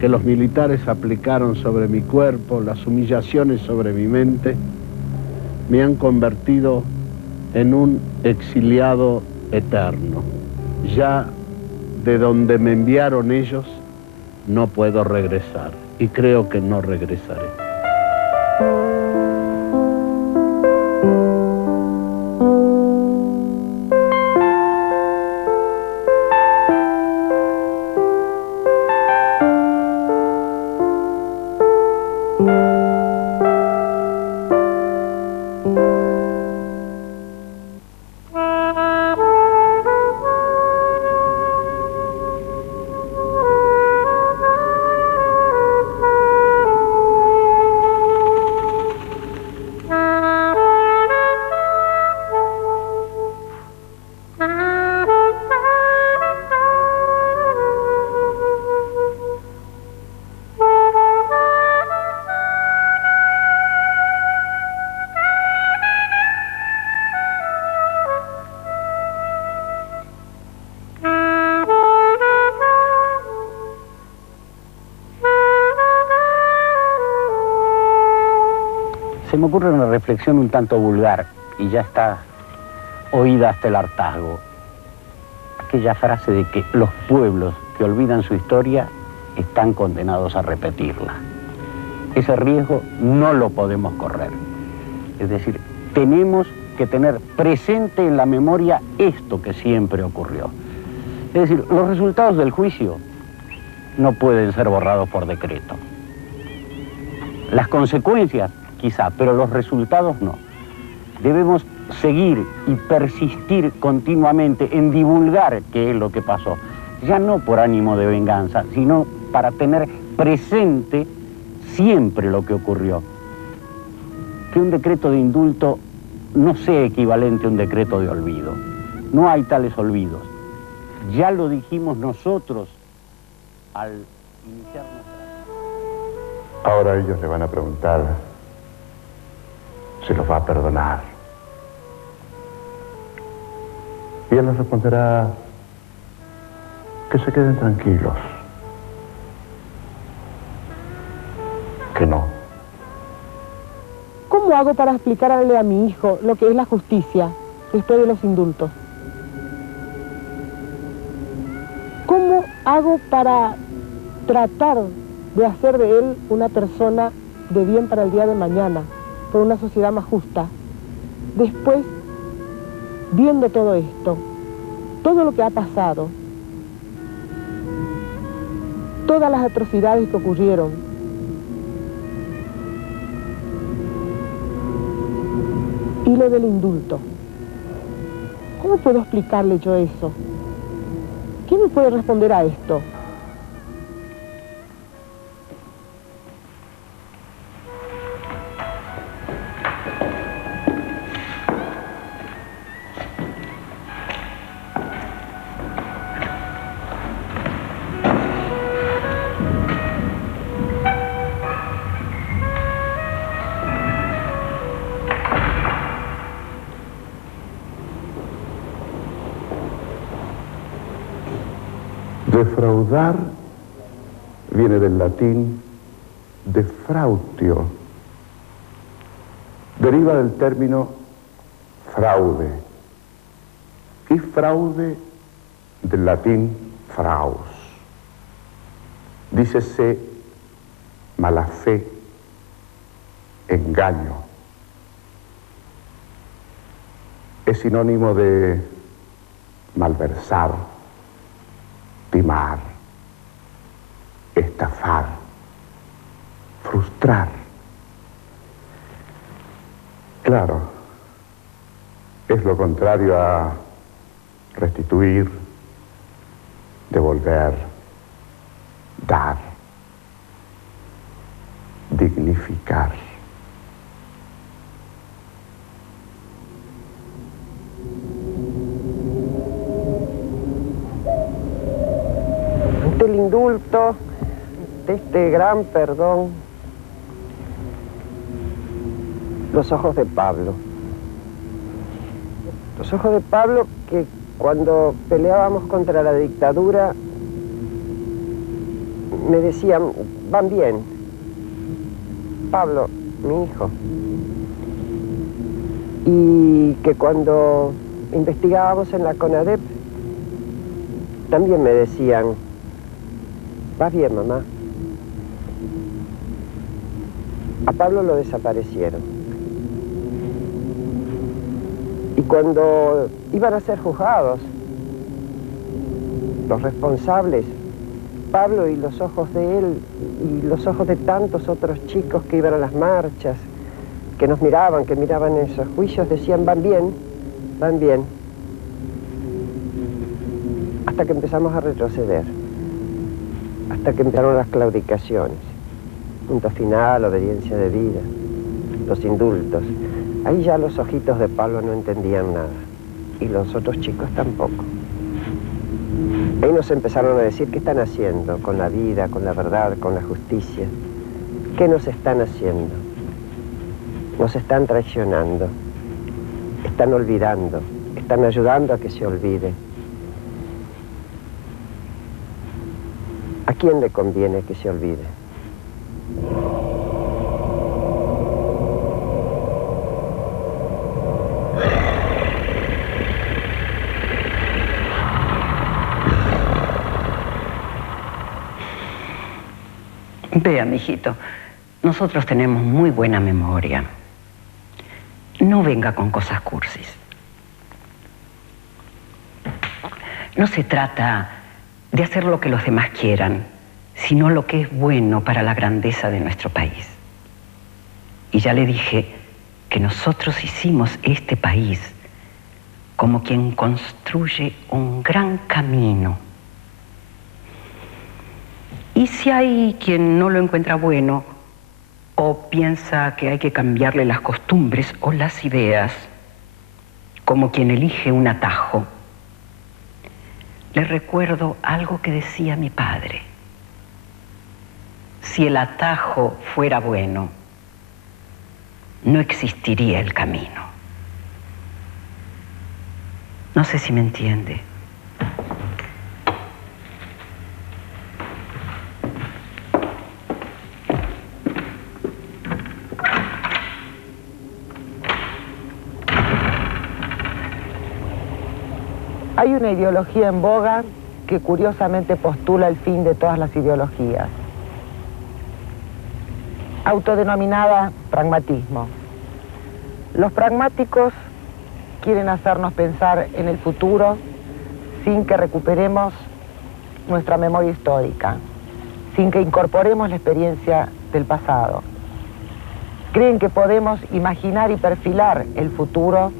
que los militares aplicaron sobre mi cuerpo, las humillaciones sobre mi mente, me han convertido en un exiliado eterno. Ya de donde me enviaron ellos no puedo regresar, y creo que no regresaré. Se me ocurre una reflexión un tanto vulgar, y ya está oída hasta el hartazgo. Aquella frase de que los pueblos que olvidan su historia están condenados a repetirla. Ese riesgo no lo podemos correr. Es decir, tenemos que tener presente en la memoria esto que siempre ocurrió. Es decir, los resultados del juicio no pueden ser borrados por decreto. Las consecuencias, quizá, pero los resultados no. Debemos seguir y persistir continuamente en divulgar qué es lo que pasó. Ya no por ánimo de venganza, sino para tener presente siempre lo que ocurrió. Que un decreto de indulto no sea equivalente a un decreto de olvido. No hay tales olvidos. Ya lo dijimos nosotros al iniciar nuestra... Ahora ellos le van a preguntar si los va a perdonar. Y él les responderá que se queden tranquilos. Que no. ¿Cómo hago para explicarle a mi hijo lo que es la justicia después de los indultos? ¿Cómo hago para tratar de hacer de él una persona de bien para el día de mañana, por una sociedad más justa? Después, viendo todo esto, todo lo que ha pasado, todas las atrocidades que ocurrieron, y lo del indulto, ¿cómo puedo explicarle yo eso? ¿Quién me puede responder a esto? Defraudar viene del latín defrautio. Deriva del término fraude. Y fraude del latín fraus. Dícese mala fe, engaño. Es sinónimo de malversar, timar, estafar, frustrar. Claro, es lo contrario a restituir, devolver, dar, dignificar. El indulto, de este gran perdón, los ojos de Pablo. Los ojos de Pablo que cuando peleábamos contra la dictadura me decían, van bien. Pablo, mi hijo. Y que cuando investigábamos en la CONADEP también me decían, vas bien, mamá. A Pablo lo desaparecieron. Y cuando iban a ser juzgados, los responsables, Pablo y los ojos de él, y los ojos de tantos otros chicos que iban a las marchas, que nos miraban, que miraban esos juicios, decían, van bien, van bien. Hasta que empezamos a retroceder. Hasta que empezaron las claudicaciones, punto final, obediencia de vida, los indultos. Ahí ya los ojitos de Pablo no entendían nada, y los otros chicos tampoco. Ahí nos empezaron a decir qué están haciendo con la vida, con la verdad, con la justicia. ¿Qué nos están haciendo? Nos están traicionando, están olvidando, están ayudando a que se olvide. ¿A quién le conviene que se olvide? Vea, mijito, nosotros tenemos muy buena memoria. No venga con cosas cursis. No se trata de hacer lo que los demás quieran, sino lo que es bueno para la grandeza de nuestro país. Y ya le dije que nosotros hicimos este país como quien construye un gran camino. Y si hay quien no lo encuentra bueno, o piensa que hay que cambiarle las costumbres o las ideas, como quien elige un atajo, le recuerdo algo que decía mi padre. Si el atajo fuera bueno, no existiría el camino. No sé si me entiende. Hay una ideología en boga que curiosamente postula el fin de todas las ideologías, autodenominada pragmatismo. Los pragmáticos quieren hacernos pensar en el futuro sin que recuperemos nuestra memoria histórica, sin que incorporemos la experiencia del pasado. Creen que podemos imaginar y perfilar el futuro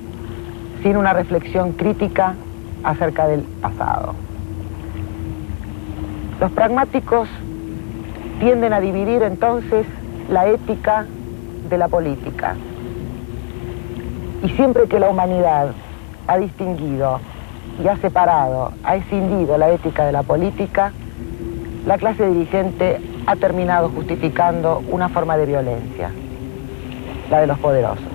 sin una reflexión crítica acerca del pasado. Los pragmáticos tienden a dividir entonces la ética de la política. Y siempre que la humanidad ha distinguido y ha separado, ha escindido la ética de la política, la clase dirigente ha terminado justificando una forma de violencia, la de los poderosos.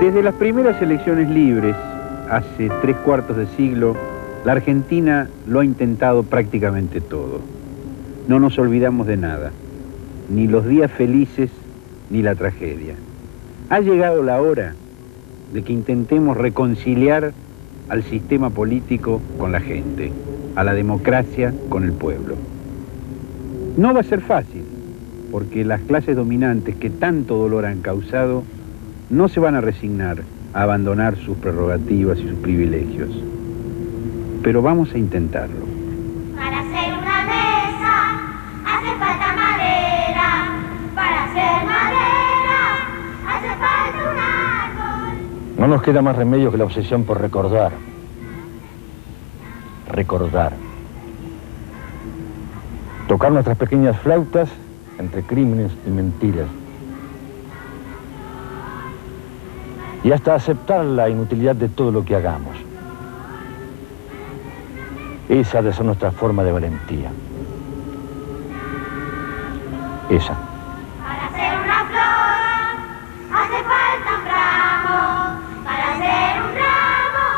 Desde las primeras elecciones libres, hace 3/4 de siglo, la Argentina lo ha intentado prácticamente todo. No nos olvidamos de nada, ni los días felices, ni la tragedia. Ha llegado la hora de que intentemos reconciliar al sistema político con la gente, a la democracia con el pueblo. No va a ser fácil, porque las clases dominantes que tanto dolor han causado no se van a resignar a abandonar sus prerrogativas y sus privilegios. Pero vamos a intentarlo. Para hacer una mesa hace falta madera. Para hacer madera hace falta un árbol. No nos queda más remedio que la obsesión por recordar. Recordar. Tocar nuestras pequeñas flautas entre crímenes y mentiras. Y hasta aceptar la inutilidad de todo lo que hagamos. Esa ha de ser nuestra forma de valentía. Esa. Para hacer una flor hace falta un ramo. Para hacer un ramo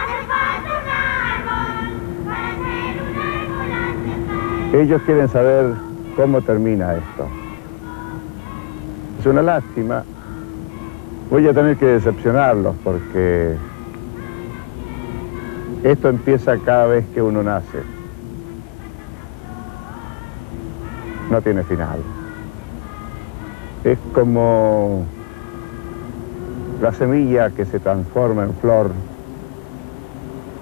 hace falta un árbol. Para hacer un árbol hace falta... Ellos quieren saber cómo termina esto. Es una lástima. Voy a tener que decepcionarlos porque esto empieza cada vez que uno nace. No tiene final. Es como la semilla que se transforma en flor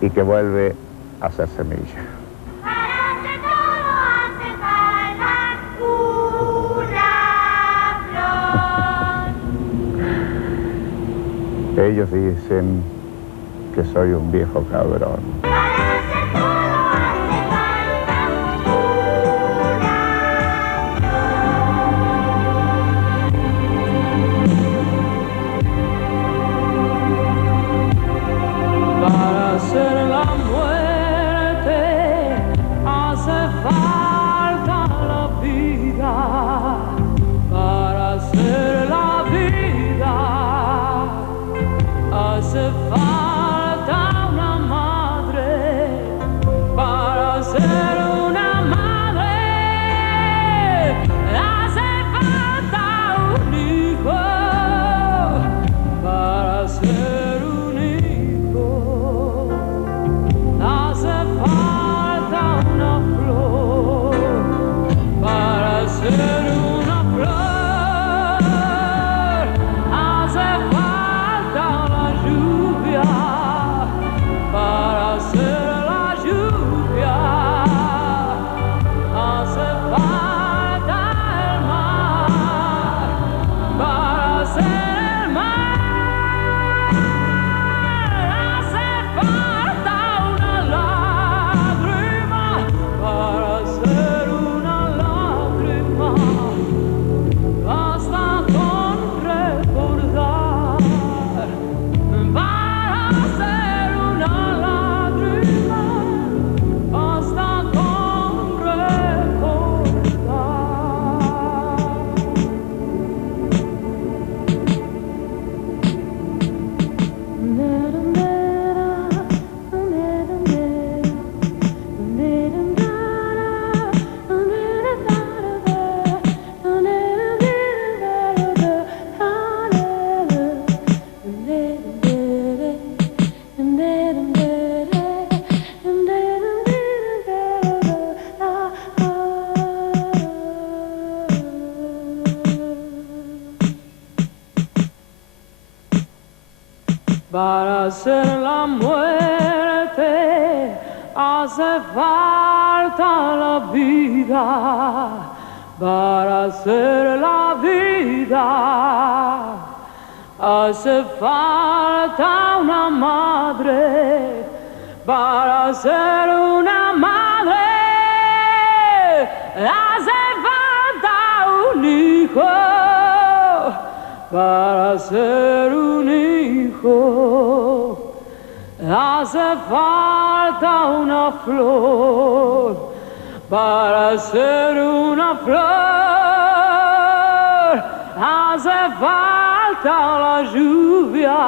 y que vuelve a ser semilla. Ellos dicen que soy un viejo cabrón. Para hacer la muerte hace falta la vida. Para hacer la vida hace falta una madre. hacer la muerte hace falta la vida, para hacer la vida hace falta una madre, para ser una madre hace falta un hijo, para ser un hijo hace falta una flor, para ser una flor hace falta la lluvia,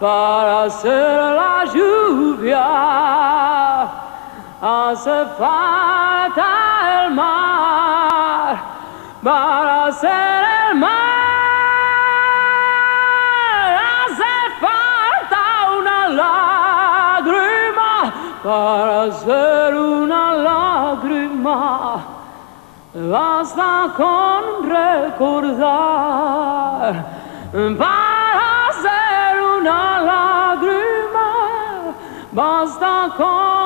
para ser la lluvia hace falta el mar, para ser el mar hace falta una lágrima, para ser una lágrima basta con recordar, para ser una lágrima basta con